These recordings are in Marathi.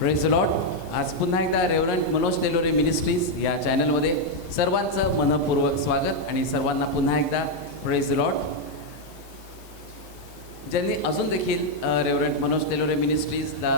Praise the Lord. आज पुन्हा एकदा रेव्हरंड मनोज तेलोरे मिनिस्ट्रीज या चॅनलमध्ये सर्वांचं मनपूर्वक स्वागत आणि सर्वांना पुन्हा एकदा प्रेज द लॉर्ड. ज्यांनी अजून देखील रेव्हरंड मनोज तेलोरे मिनिस्ट्रीजला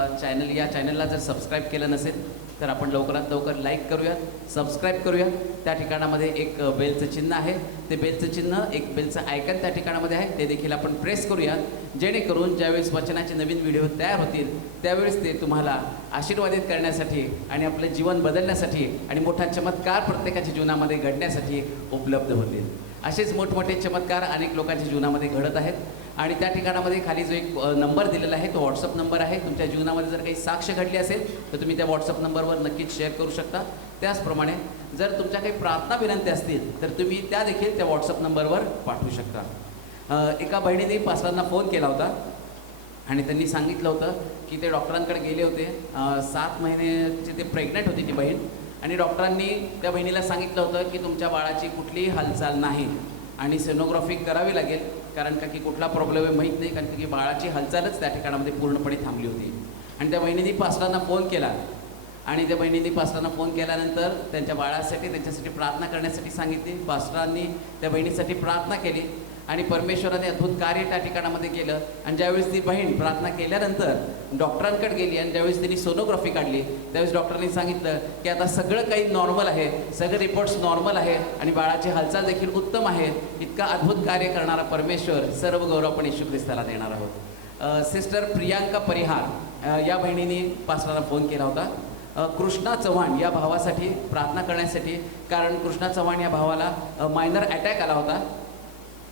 या चॅनलला जर सबस्क्राईब केलं नसेल तर आपण लवकरात लवकर लाईक करूयात, सबस्क्राईब करूयात. त्या ठिकाणामध्ये एक बेलचं चिन्ह आहे, ते बेलचं चिन्ह एक बेलचं आयकन त्या ठिकाणामध्ये आहे, ते देखील आपण प्रेस करूयात, जेणेकरून ज्यावेळेस वचनाचे नवीन व्हिडिओ तयार होतील त्यावेळेस ते तुम्हाला आशीर्वादित करण्यासाठी आणि आपलं जीवन बदलण्यासाठी आणि मोठा चमत्कार प्रत्येकाच्या जीवनामध्ये घडण्यासाठी उपलब्ध होतील. असेच मोठमोठे चमत्कार अनेक लोकांच्या जीवनामध्ये घडत आहेत आणि त्या ठिकाणामध्ये खाली जो एक नंबर दिलेला आहे तो व्हॉट्सअप नंबर आहे. तुमच्या जीवनामध्ये जर काही साक्ष घडली असेल तर तुम्ही त्या व्हॉट्सअप नंबरवर नक्कीच शेअर करू शकता. त्याचप्रमाणे जर तुमच्या काही प्रार्थना विनंती असतील तर तुम्ही त्या देखील त्या व्हॉट्सअप नंबरवर पाठवू शकता. एका बहिणीने पास्टरांना फोन केला होता आणि त्यांनी सांगितलं होतं की ते डॉक्टरांकडे गेले होते. 7 महिन्याची ते प्रेग्नंट होती ती बहीण आणि डॉक्टरांनी त्या बहिणीला सांगितलं होतं की तुमच्या बाळाची कुठलीही हालचाल नाही आणि सोनोग्राफी करावी लागेल, कारण का की कुठला प्रॉब्लेम आहे माहीत नाही, कारण की बाळाची हालचालच त्या ठिकाणामध्ये पूर्णपणे थांबली होती. आणि त्या बहिणीने पास्टरांना फोन केला आणि त्या बहिणीने पास्टरांना फोन केल्यानंतर त्यांच्या बाळासाठी त्यांच्यासाठी प्रार्थना करण्यासाठी सांगितली. पास्टरांनी त्या बहिणीसाठी प्रार्थना केली आणि परमेश्वराने अद्भुत कार्य त्या ठिकाणामध्ये केलं. आणि ज्यावेळेस ती बहीण प्रार्थना केल्यानंतर डॉक्टरांकडे गेली आणि ज्यावेळेस तिने सोनोग्राफी काढली त्यावेळेस डॉक्टरांनी सांगितलं की आता सगळं काही नॉर्मल आहे, सगळे रिपोर्ट्स नॉर्मल आहे आणि बाळाची हालचाल देखील उत्तम आहे. इतका अद्भुत कार्य करणारा परमेश्वर सर्व गौरव आपण येशू ख्रिस्ताला देणार आहोत. सिस्टर प्रियांका परिहार या बहिणीने पास्टरांना फोन केला होता कृष्णा चव्हाण या भावासाठी प्रार्थना करण्यासाठी, कारण कृष्णा चव्हाण या भावाला मायनर अटॅक आला होता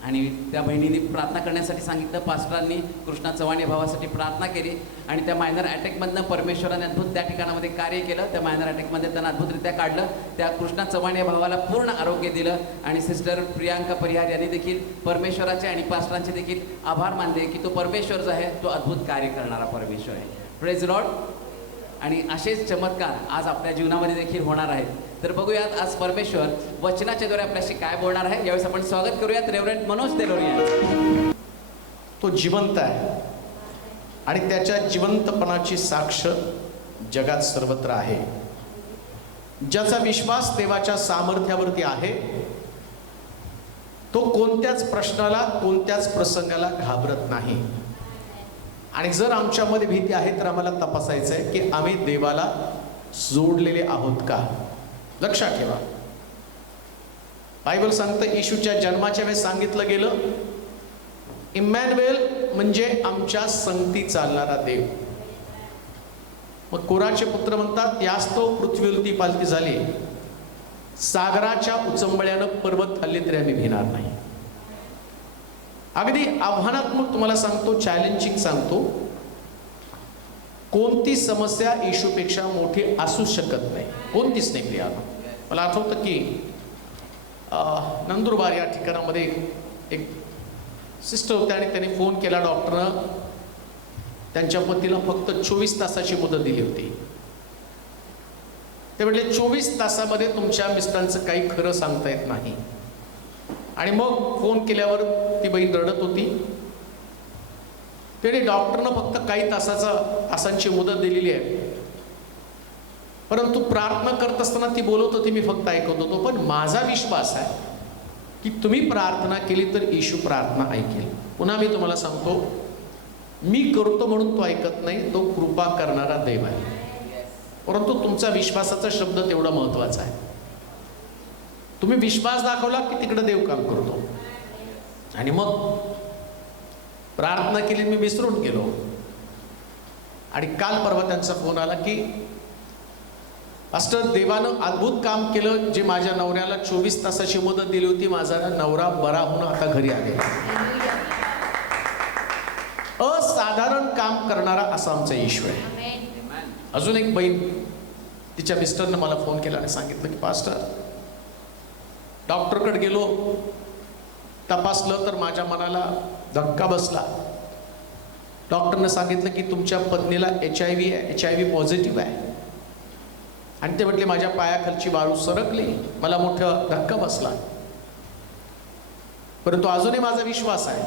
आणि त्या बहिणीने प्रार्थना करण्यासाठी सांगितलं. पास्टरांनी कृष्णा चव्हाण या भावासाठी प्रार्थना केली आणि त्या मायनर अटॅकमधनं परमेश्वराने अद्भुत त्या ठिकाणामध्ये कार्य केलं. त्या मायनर अटॅकमध्ये त्यांना अद्भुतरित्या काढलं. त्या कृष्णा चव्हाण या भावाला पूर्ण आरोग्य दिलं आणि सिस्टर प्रियांका परिहार यांनी देखील परमेश्वराचे आणि पास्टरांचे देखील आभार मानले की तो परमेश्वर जो आहे तो अद्भुत कार्य करणारा परमेश्वर आहे. Praise Lord. आणि असेच चमत्कार आज आपल्या जीवनामध्ये देखील होणार आहेत. तर बघूयात आज परमेश्वर वचनाच्या द्वारे आपल्याशी काय बोलणार आहे. यावेळेस आपण स्वागत करूयात रेव्हरंड मनोज तेलोरे यांचं. तो जिवंत आहे आणि त्याच्या जिवंतपणाची साक्ष जगात सर्वत्र आहे. ज्याचा विश्वास देवाच्या सामर्थ्यावरती आहे तो कोणत्याच प्रश्नाला, कोणत्याच प्रसंगाला घाबरत नाही. आणि जर आमच्यामध्ये भीती आहे तर आम्हाला तपासायचं आहे की आम्ही देवाला जोडलेले आहोत का. लक्षात ठेवा, बायबल सांगतं येशूच्या जन्माच्या वेळेस सांगितलं गेलं इम्मॅन्युएल म्हणजे आमच्या संगती चालणारा देव. मग कोराचे पुत्र म्हणतात यास तो पृथ्वीवरती पालती झाली, सागराच्या उचंबळ्यानं पर्वत हल्ले तरी आम्ही भिणार नाही. अगदी आव्हानात्मक तुम्हाला सांगतो, चॅलेंजिंग सांगतो, कोणती समस्या येशूपेक्षा मोठी असू शकत नाही, कोणतीच नाही. प्रियानो, मला आठवतं की नंदुरबार या ठिकाणामध्ये एक सिस्टर होत्या आणि त्यांनी फोन केला. डॉक्टरनं त्यांच्या पतीला फक्त 24 तासाची मुदत दिली होती. ते म्हटले 24 तासामध्ये तुमच्या मिस्टरांचं काही खरं सांगता येत नाही. आणि मग फोन केल्यावर ती बहीण रडत होती. त्याने डॉक्टरनं फक्त काही तासांची मुदत दिलेली आहे, परंतु प्रार्थना करत असताना ती बोलत होती, मी फक्त ऐकत होतो. पण माझा विश्वास आहे की तुम्ही प्रार्थना केली तर येशू प्रार्थना ऐकेल. पुन्हा मी तुम्हाला सांगतो, मी करतो म्हणून तो ऐकत नाही, तो कृपा करणारा देव आहे. परंतु तुमचा विश्वासाचा शब्द तेवढा महत्वाचा आहे. तुम्ही विश्वास दाखवला की तिकडे देव काम करतो. आणि मग प्रार्थना केली, मी विसरून गेलो. आणि काल परवा त्यांचा फोन आला की पास्टर, देवानं अद्भुत काम केलं. जे माझ्या नवऱ्याला 24 तासाची मुदत दिली होती, माझा नवरा बरा होऊन आता घरी आलेला. असाधारण काम करणारा असा आमचा येशू आहे. अजून एक बहीण, तिच्या मिस्टरनं मला फोन केला आणि सांगितलं की पास्टर, डॉक्टरकडे गेलो, तपासलं तर माझ्या मनाला धक्का बसला. डॉक्टरनं सांगितलं की तुमच्या पत्नीला HIV आहे, HIV पॉझिटिव्ह आहे. आणि ते म्हटले माझ्या पायाखालची वाळू सरकली, मला मोठा धक्का बसला. परंतु अजूनही माझा विश्वास आहे,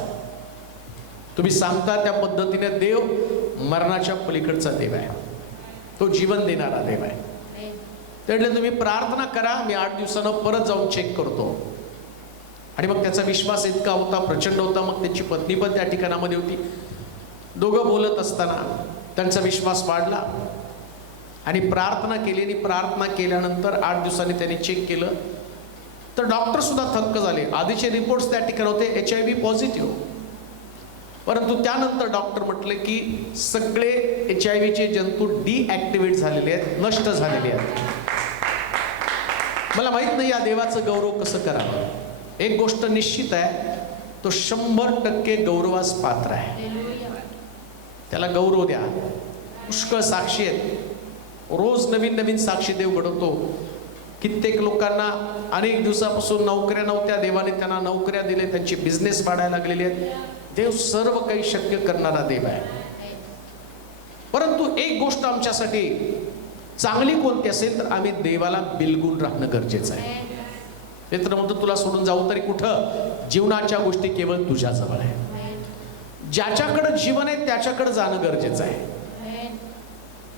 तुम्ही सांगता त्या पद्धतीने देव मरणाच्या पलीकडचा देव आहे. तो जीवन देणारा देव आहे. त्यामुळे तुम्ही प्रार्थना करा, मी 8 दिवसानं परत जाऊन चेक करतो. आणि मग त्याचा विश्वास इतका होता, प्रचंड होता. मग त्याची पत्नी पण त्या ठिकाणामध्ये होती. दोघं बोलत असताना त्यांचा विश्वास वाढला आणि प्रार्थना केली. आणि प्रार्थना केल्यानंतर 8 दिवसांनी त्यांनी चेक केलं तर डॉक्टर सुद्धा थक्क झाले. आधीचे रिपोर्ट्स त्या ठिकाणी होते HIV पॉझिटिव्ह, परंतु त्यानंतर डॉक्टर म्हटले की सगळे HIVचे जंतू डिॲक्टिव्हेट झालेले आहेत, नष्ट झालेले आहेत. मला माहित नाही या देवाचं गौरव कसं करावं. एक गोष्ट निश्चित आहे, तो 100% गौरवास पात्र आहे. त्याला गौरव द्या. पुष्कळ साक्षी आहेत, रोज नवीन नवीन साक्षी देव घडवतो. कित्येक लोकांना अनेक दिवसापासून नोकऱ्या नव्हत्या, देवाने त्यांना नोकऱ्या दिल्या, त्यांची बिझनेस वाढायला लागलेली आहेत. देव सर्व काही शक्य करणारा देव आहे. परंतु एक गोष्ट आमच्यासाठी चांगली कोणती असेल तर आम्ही देवाला बिलगून राहणं गरजेचं आहे. मित्र म्हणतो तुला सोडून जाऊ तरी कुठं, जीवनाच्या गोष्टी केवळ तुझ्याजवळ आहे. ज्याच्याकडे जीवन आहे त्याच्याकडे जाणं गरजेचं आहे.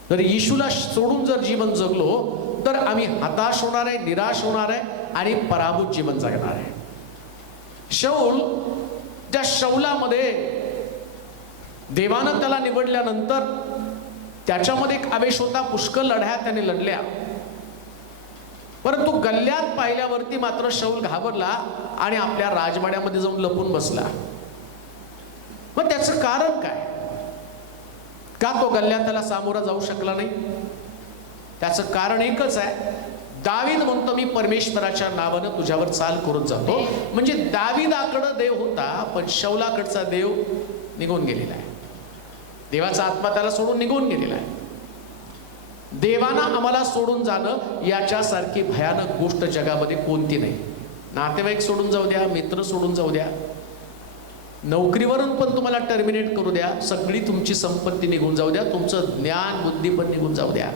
तर येशूला सोडून जर जीवन जगलो तर आम्ही हताश होणार आहे, निराश होणार आहे आणि पराभूत जीवन जगणार आहे. शौल, त्या शौलामध्ये देवानं त्याला निवडल्यानंतर त्याच्यामध्ये एक आवेश होता, पुष्कळ लढ्या त्याने लढल्या. परंतु गल्ल्यात पाहिल्यावरती मात्र शौल घाबरला आणि आपल्या राजवाड्यामध्ये जाऊन लपून बसला. मग त्याचं कारण काय? का तो गल्ल्यात त्याला सामोरा जाऊ शकला नाही? त्याचं कारण एकच आहे. दावीद म्हणतो मी परमेश्वराच्या नावानं तुझ्यावर चाल करून जातो. म्हणजे दावीदाकडं देव होता, पण शौलाकडचा देव निघून गेलेला आहे. देवाचा आत्मा त्याला सोडून निघून गेलेला आहे. देवानं आम्हाला सोडून जाणं याच्यासारखी भयानक गोष्ट जगामध्ये कोणती नाही. नातेवाईक सोडून जाऊ द्या, मित्र सोडून जाऊ द्या, नोकरीवरून पण तुम्हाला टर्मिनेट करू द्या, सगळी तुमची संपत्ती निघून जाऊ द्या, तुमचं ज्ञान बुद्धी पण निघून जाऊ द्या.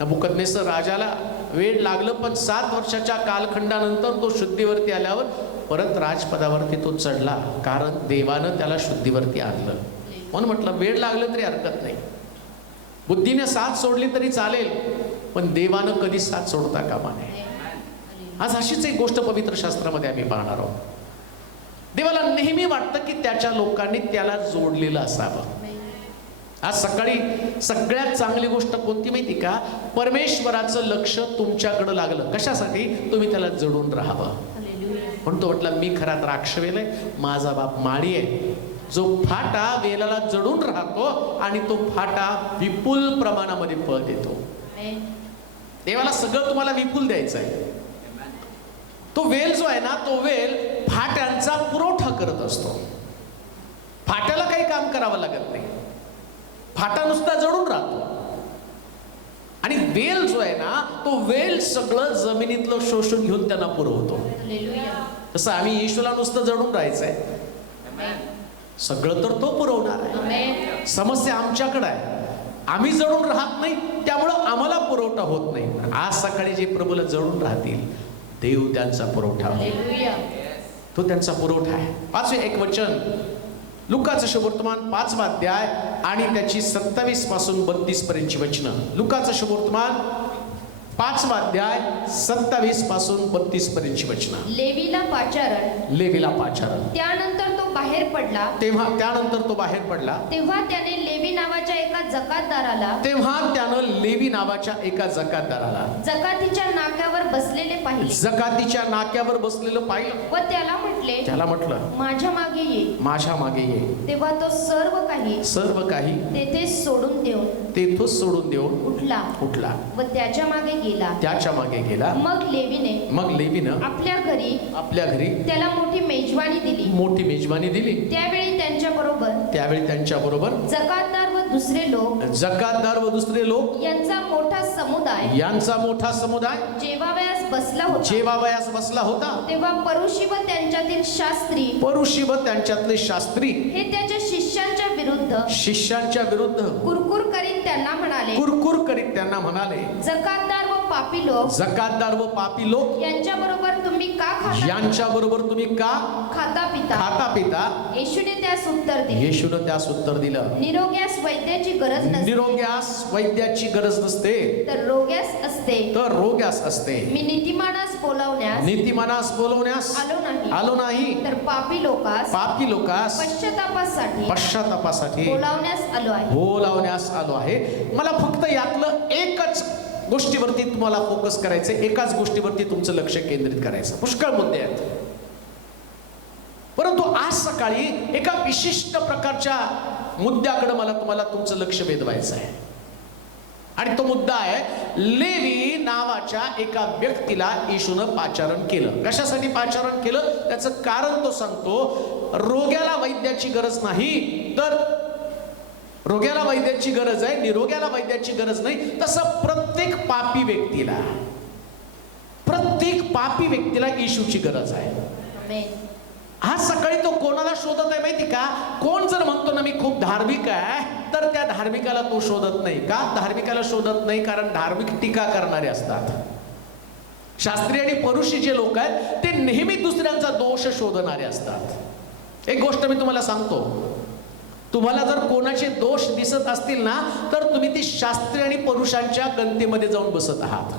नबुकदनेस्सर राजाला वेळ लागलं, पण 7 वर्षाच्या कालखंडानंतर तो शुद्धीवरती आल्यावर परत राजपदावरती तो चढला, कारण देवानं त्याला शुद्धीवरती आणलं. म्हणून म्हटलं वेळ लागलं तरी हरकत नाही, बुद्धीने साथ सोडली तरी चालेल, पण देवानं कधी साथ सोडता कामा नये. आज अशीच एक गोष्ट पवित्र शास्त्रामध्ये आम्ही पाहणार आहोत. देवाला नेहमी वाटतं की त्याच्या लोकांनी त्याला जोडलेलं असावं. आज सकाळी सगळ्यात चांगली गोष्ट कोणती माहिती का? परमेश्वराचं लक्ष तुमच्याकडं लागलं. कशासाठी? तुम्ही त्याला जडून राहावं. पण तो म्हटला मी खरा द्राक्षवेल आहे, माझा बाप माळी आहे. जो फाटा वेलाला जडून राहतो आणि तो फाटा विपुल प्रमाणामध्ये फळ देतो. देवाला सगळं तुम्हाला विपुल द्यायचं आहे. तो वेल जो आहे ना, तो वेल फाट्यांचा पुरवठा करत असतो. फाट्याला काही काम करावं लागत नाही, फाटा नुसता जडून राहतो. आणि वेल जो आहे ना, तो वेल सगळं जमिनीतलं शोषून घेऊन त्यांना पुरवतो. तसं आम्ही येशूला नुसतं जडून राहायचंय, सगळं तर तो पुरवणार आहे. समस्या आमच्याकडे आहे, आम्ही जडून राहत नाही, त्यामुळं आम्हाला पुरवठा होत नाही. आज सकाळी जे प्रभूला जडून राहतील, देव त्यांचा पुरवठा, तो त्यांचा पुरवठा आहे. 5वे एक वचन, लुकाचं शुभवर्तमान 5वा अध्याय आणि त्याची 27 पासून 32 पर्यंतची वचनं. लुकाचं शुभवर्तमान 5वा अध्याय 27 पासून 32 पर्यंतची वचनं. लेवीला पाचारण. त्यानंतर तो बाहेर पडला. त्यानंतर तो बाहेर पडला. तेव्हा त्याने लेवी नावाच्या एका जकातदाराला जकातीच्या नाक्यावर बसलेले पाहिलं. व त्याला म्हटलं माझ्या मागे ये. तेव्हा तो सर्व काही तेथेच सोडून देऊन उठला व त्याच्या मागे गेला. मग लेवीनं आपल्या घरी त्याला मोठी मेजवानी दिली. त्यावेळी त्यांच्या बरोबर जकातदार व दुसरे लोक यांचा मोठा समुदाय जेवावयास बसला होता. तेव्हा परुषी व त्यांच्यातले शास्त्री हे त्याच्या शिष्यांच्या विरुद्ध कुरकुर करीत त्यांना म्हणाले जकातदार व पापी लोक यांच्या बरोबर तुम्ही का यांच्या बरोबर तुम्ही का खाता पिता. खाता पिता? येशूने त्यास उत्तर दिले, येशूने त्यास उत्तर दिलं, निरोग्यास वैद्याची गरज नसते, निरोग्यास वैद्याची गरज नसते, तर रोग्यास असते. तर रोग्यास असते. मी नीतिमानास बोलावण्यास नीतिमानास बोलवण्यास आलो नाही, तर पापी लोकास पापी लोकास पश्चातापासाठी बोलावण्यास आलो आहे. बोलावण्यास आलो आहे. मला फक्त यातलं एकच गोष्टीवरती तुम्हाला फोकस करायचं, एकाच गोष्टीवरती तुमचं लक्ष केंद्रित करायचं. पुष्कळ मुद्दे आहेत, परंतु आज सकाळी एका विशिष्ट प्रकारच्या मुद्द्याकडे मला तुम्हाला तुमचं लक्ष वेधवायचं आहे. आणि तो मुद्दा आहे, लेवी नावाच्या एका व्यक्तीला येशूनं पाचारण केलं. कशासाठी पाचारण केलं त्याचं कारण तो सांगतो. रोग्याला वैद्याची गरज नाही, तर रोग्याला वैद्याची गरज आहे, निरोग्याला वैद्याची गरज नाही. तसं प्रत्येक पापी व्यक्तीला येशूची गरज आहे. आमेन. आज सकाळी तो कोणाला शोधत आहे माहिती का? कोण जर म्हणतो ना मी खूप धार्मिक आहे, तर त्या धार्मिकाला तो शोधत नाही. का धार्मिकाला शोधत नाही? कारण धार्मिक टीका करणारे असतात. शास्त्रीय आणि परुषी जे लोक आहेत ते नेहमी दुसऱ्यांचा दोष शोधणारे असतात. एक गोष्ट मी तुम्हाला सांगतो, तुम्हाला जर कोणाचे दोष दिसत असतील ना, तर तुम्ही ती शास्त्री आणि पुरुषांच्या गणतेमध्ये जाऊन बसत आहात.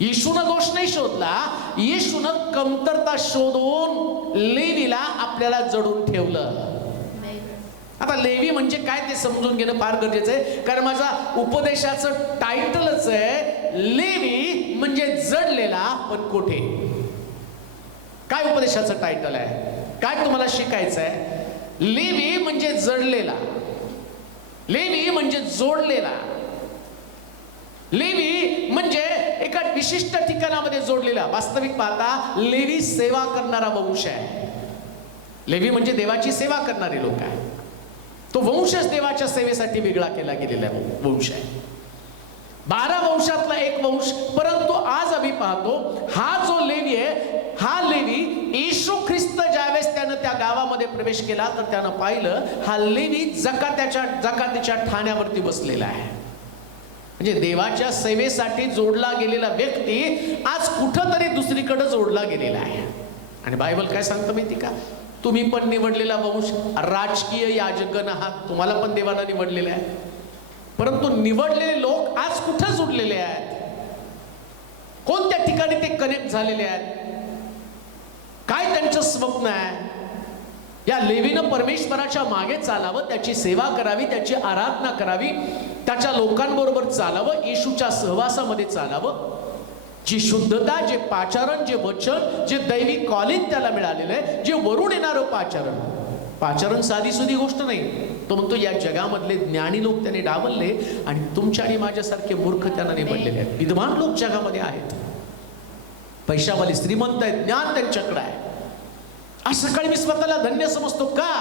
येशूनं दोष नाही शोधला, येशूनं कमतरता शोधून लेवीला आपल्याला जडून ठेवलं. आता लेवी म्हणजे काय ते समजून घेणं फार गरजेचं आहे, कारण माझा उपदेशाचं टायटलच आहे, लेवी म्हणजे जडलेला पण कोठे. काय उपदेशाचं टायटल आहे? काय तुम्हाला शिकायचं आहे? लेवी म्हणजे जडलेला, लेवी म्हणजे जोडलेला, लेवी म्हणजे एका विशिष्ट ठिकाणामध्ये जोडलेला. वास्तविक पाहता लेवी सेवा करणारा वंश आहे. लेवी म्हणजे देवाची सेवा करणारे लोक आहे. तो वंशच देवाच्या सेवेसाठी वेगळा केला गेलेला वंश आहे. 12 वंशातला एक वंश. परंतु आज आम्ही पाहतो हा जो लेवी आहे, हा लेवी येशू ख्रिस्त ज्यावेळेस त्यानं त्या गावामध्ये प्रवेश केला तर त्यानं पाहिलं हा लेवी जकातीच्या ठाण्यावरती बसलेला आहे. म्हणजे देवाच्या सेवेसाठी जोडला गेलेला व्यक्ती आज कुठंतरी दुसरीकडे जोडला गेलेला आहे. आणि बायबल काय सांगतं माहिती का? तुम्ही पण निवडलेला वंश, राजकीय याजकगण आहात, तुम्हाला पण देवाला निवडलेले आहे. परंतु निवडलेले लोक आज कुठं जोडलेले आहेत? कोणत्या ठिकाणी ते कनेक्ट झालेले आहेत? काय त्यांचं स्वप्न आहे? या लेवीनं परमेश्वराच्या मागे चालावं, त्याची सेवा करावी, त्याची आराधना करावी, त्याच्या लोकांबरोबर चालावं, येशूच्या सहवासामध्ये चालावं. जी शुद्धता, जे पाचारण, जे वचन, जे दैवी कॉलिंग त्याला मिळालेलं आहे, जे वरून येणारं पाचारण साधी सुधी गोष्ट नाही. तो म्हणतो या जगामधले ज्ञानी लोक त्याने डावलले आणि तुमच्या आणि माझ्यासारखे मूर्ख त्यांना निवडलेले आहेत. विद्वान लोक जगामध्ये आहेत, पैशावाले श्रीमंत आहेत, ज्ञान त्यांच्याकडे आहे. आज सकाळी मी स्वतःला धन्य समजतो. का?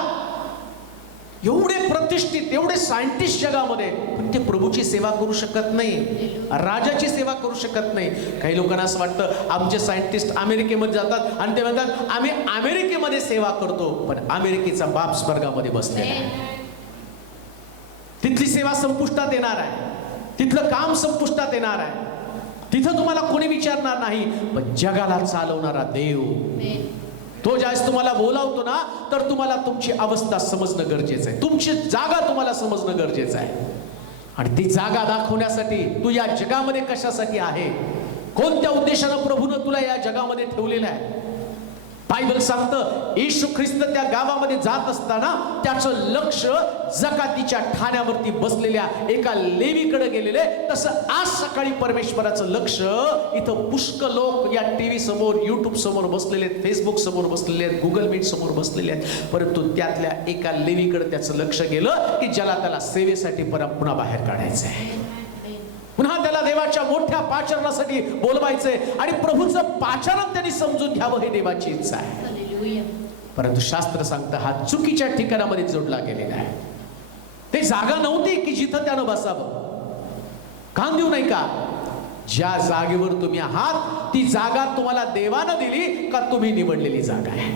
एवढे प्रतिष्ठित, एवढे सायंटिस्ट जगामध्ये, पण ते प्रभूची सेवा करू शकत नाही, राजाची सेवा करू शकत नाही. काही लोकांना असं वाटतं आमचे सायंटिस्ट अमेरिकेमध्ये जातात आणि ते म्हणतात आम्ही अमेरिकेमध्ये सेवा करतो, पण अमेरिकेचा बाप स्वर्गामध्ये बसलेला आहे. तिथली सेवा संपुष्टात येणार आहे, तिथलं काम संपुष्टात येणार आहे. तिथं तुम्हाला कोणी विचारणार नाही, पण जगाला चालवणारा देव तो ज्यावेळेस तुम्हाला बोलावतो ना, तर तुम्हाला तुमची अवस्था समजणं गरजेचं आहे, तुमची जागा तुम्हाला समजणं गरजेचं आहे. आणि ती जागा दाखवण्यासाठी तू या जगामध्ये कशासाठी आहे, कोणत्या उद्देशानं प्रभूनं तुला या जगामध्ये ठेवलेलं आहे. बायबल सांगतं येशू ख्रिस्त त्या गावामध्ये जात असताना त्याचं लक्ष जकातीच्या ठाण्यावरती बसलेल्या एका लेवीकडे गेलेले. तसं आज सकाळी परमेश्वराचं लक्ष इथं पुष्कळ लोक या टीव्ही समोर, युट्यूब समोर बसलेले आहेत, फेसबुक समोर बसलेले आहेत, गुगल मीट समोर बसलेले आहेत. परंतु त्यातल्या एका लेवीकडे त्याचं लक्ष गेलं की ज्याला त्याला सेवेसाठी पुन्हा बाहेर काढायचं आहे, पुन्हा त्याला देवाच्या मोठ्या पाचारणासाठी बोलवायचंय आणि प्रभूचं पाचारण त्यांनी समजून घ्यावं हे देवाची इच्छा आहे. परंतु शास्त्र सांगतं हा चुकीच्या ठिकाणामध्ये जोडला गेलेला आहे. ते जागा नव्हती की जिथं त्यानं बसावं. काम देऊ नाही का? ज्या जागेवर तुम्ही आहात ती जागा तुम्हाला देवानं दिली का तुम्ही निवडलेली जागा आहे.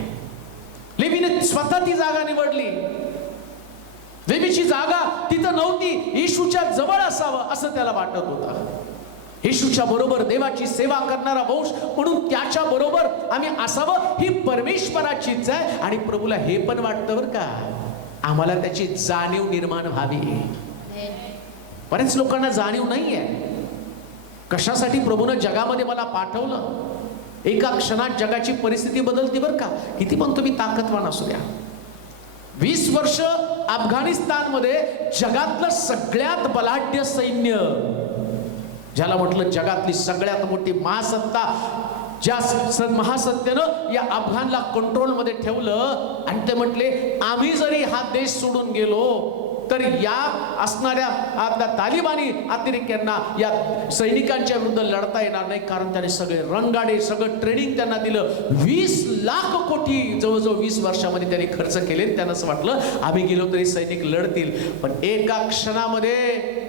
लेवीने स्वतः ती जागा निवडली. लेवीची जागा तिथं नव्हती, येशूच्या जवळ असावं असं त्याला वाटत होतं. येशूच्या बरोबर देवाची सेवा करणारा वंश म्हणून त्याच्या बरोबर आम्ही असावं ही परमेश्वराची इच्छा आहे. आणि प्रभूला हे पण वाटतं बरं का, आम्हाला त्याची जाणीव निर्माण व्हावी. बऱ्याच लोकांना जाणीव नाहीये कशासाठी प्रभूनं जगामध्ये मला पाठवलं. एका क्षणात जगाची परिस्थिती बदलते बरं का, किती पण तुम्ही ताकदवान असू द्या. 20 वर्ष अफगाणिस्तानमध्ये जगातलं सगळ्यात बलाढ्य सैन्य, ज्याला म्हटलं जगातली सगळ्यात मोठी महासत्ता, ज्या महासत्तेनं या अफगाणला कंट्रोलमध्ये ठेवलं. आणि ते म्हटले आम्ही जरी हा देश सोडून गेलो तर या असणाऱ्या तालिबानी अतिरेक्यांना या सैनिकांच्या विरुद्ध लढता येणार नाही, कारण त्याने सगळे रणगाडे सगळं ट्रेनिंग त्यांना दिलं. 20 लाख कोटी जवळजवळ 20 वर्षामध्ये त्यांनी खर्च केले. त्यांना असं वाटलं आम्ही गेलो तरी सैनिक लढतील. पण एका क्षणामध्ये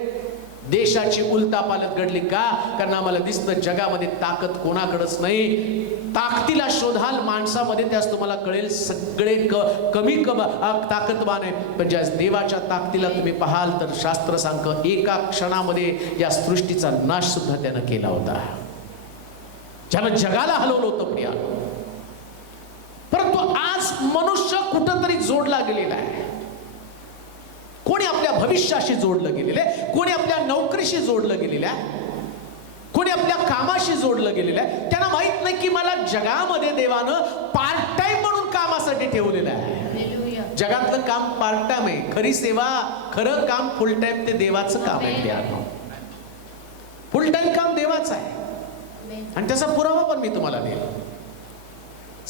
देशाची उलथापालथ घडली. का? कारण आम्हाला दिसतं जगामध्ये ताकद कोणाकडेच नाही. ताकदीला शोधाल माणसामध्ये, त्यास तुम्हाला कळेल सगळे कमी ताकदवान आहे. पण ज्या देवाच्या ताकदीला तुम्ही पाहाल तर शास्त्र सांगतं एका क्षणामध्ये या सृष्टीचा नाश सुद्धा त्यानं केला होता, ज्यानं जगाला हलवलं होतं प्रिया. परंतु आज मनुष्य कुठंतरी जोडला गेलेला आहे. कोणी आपल्या भविष्याशी जोडलं गेलेलं आहे, कोणी आपल्या नोकरीशी जोडलं गेलेलं आहे, कोणी आपल्या कामाशी जोडलं गेलेलं आहे. त्यांना माहित नाही की मला जगामध्ये देवानं पार्ट टाइम म्हणून कामासाठी ठेवलेलं आहे. जगातलं काम पार्ट टाइम आहे, खरी सेवा खरं काम फुल टाइम ते देवाचं काम आहे. फुल टाइम काम देवाचं आहे. आणि त्याचा पुरावा पण मी तुम्हाला देईल.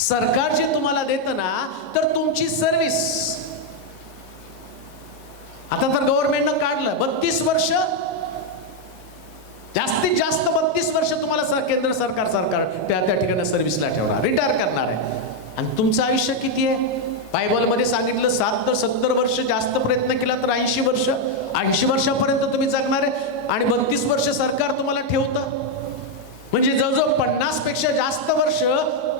सरकार जे तुम्हाला देतं ना, तर तुमची सर्व्हिस आता तर गव्हर्नमेंटनं काढलं 32 वर्ष, जास्तीत जास्त 32 वर्ष तुम्हाला केंद्र सरकार त्या ठिकाणी सर्व्हिसला ठेवणार, रिटायर करणार आहे. आणि तुमचं आयुष्य किती आहे? बायबलमध्ये सांगितलं 7 तर 70 वर्ष, जास्त प्रयत्न केला तर 80 वर्ष. 80 वर्षापर्यंत तुम्ही जगणार आहे आणि 32 वर्ष सरकार तुम्हाला ठेवतं. म्हणजे जवळजवळ 50 पेक्षा जास्त वर्ष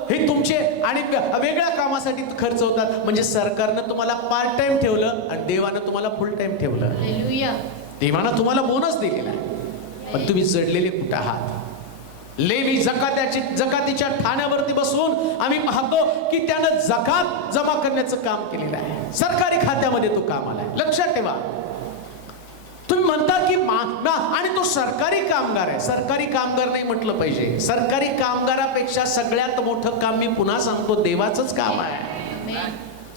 हे तुमचे आणि वेगळ्या कामासाठी खर्च होतात. म्हणजे सरकारनं तुम्हाला पार्ट टाइम ठेवलं आणि देवानं तुम्हाला फुल टाइम ठेवलं. देवानं तुम्हाला बोनस दिलेला आहे, पण तुम्ही जडलेले कुठं आहात? लेवी जकातीच्या ठाण्यावरती बसून आम्ही पाहतो की त्यानं जकात जमा करण्याचं काम केलेलं आहे. सरकारी खात्यामध्ये तो काम आलाय. लक्षात ठेवा. तुम्ही म्हणता की आणि तो सरकारी कामगार आहे. सरकारी कामगार नाही म्हटलं पाहिजे. सरकारी कामगारापेक्षा सगळ्यात मोठं काम मी पुन्हा सांगतो देवाचंच काम आहे.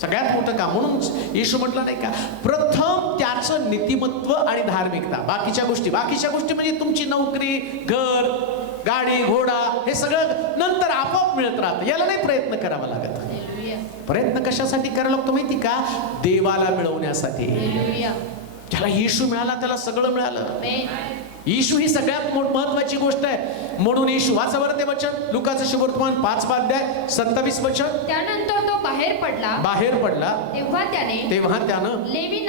सगळ्यात मोठं काम. म्हणून येशू म्हटलं नाही का, प्रथम त्याचं नीतिमत्व आणि धार्मिकता. बाकीच्या गोष्टी म्हणजे तुमची नोकरी, घर, गाडी, घोडा हे सगळं नंतर आपोआप मिळत राहतं. याला नाही प्रयत्न करावा लागत. प्रयत्न कशासाठी करायला लागतो माहिती का? देवाला मिळवण्यासाठी. ज्याला येशू मिळाला त्याला सगळं मिळालं. येशू ही सगळ्यात महत्वाची गोष्ट आहे. म्हणून येशू, वाचा बरं ते वचन, लुकाचं शुभवर्तमान 5 अध्याय 27 वचन. त्यानंतर तो बाहेर पडला तेव्हा त्यानं लेवी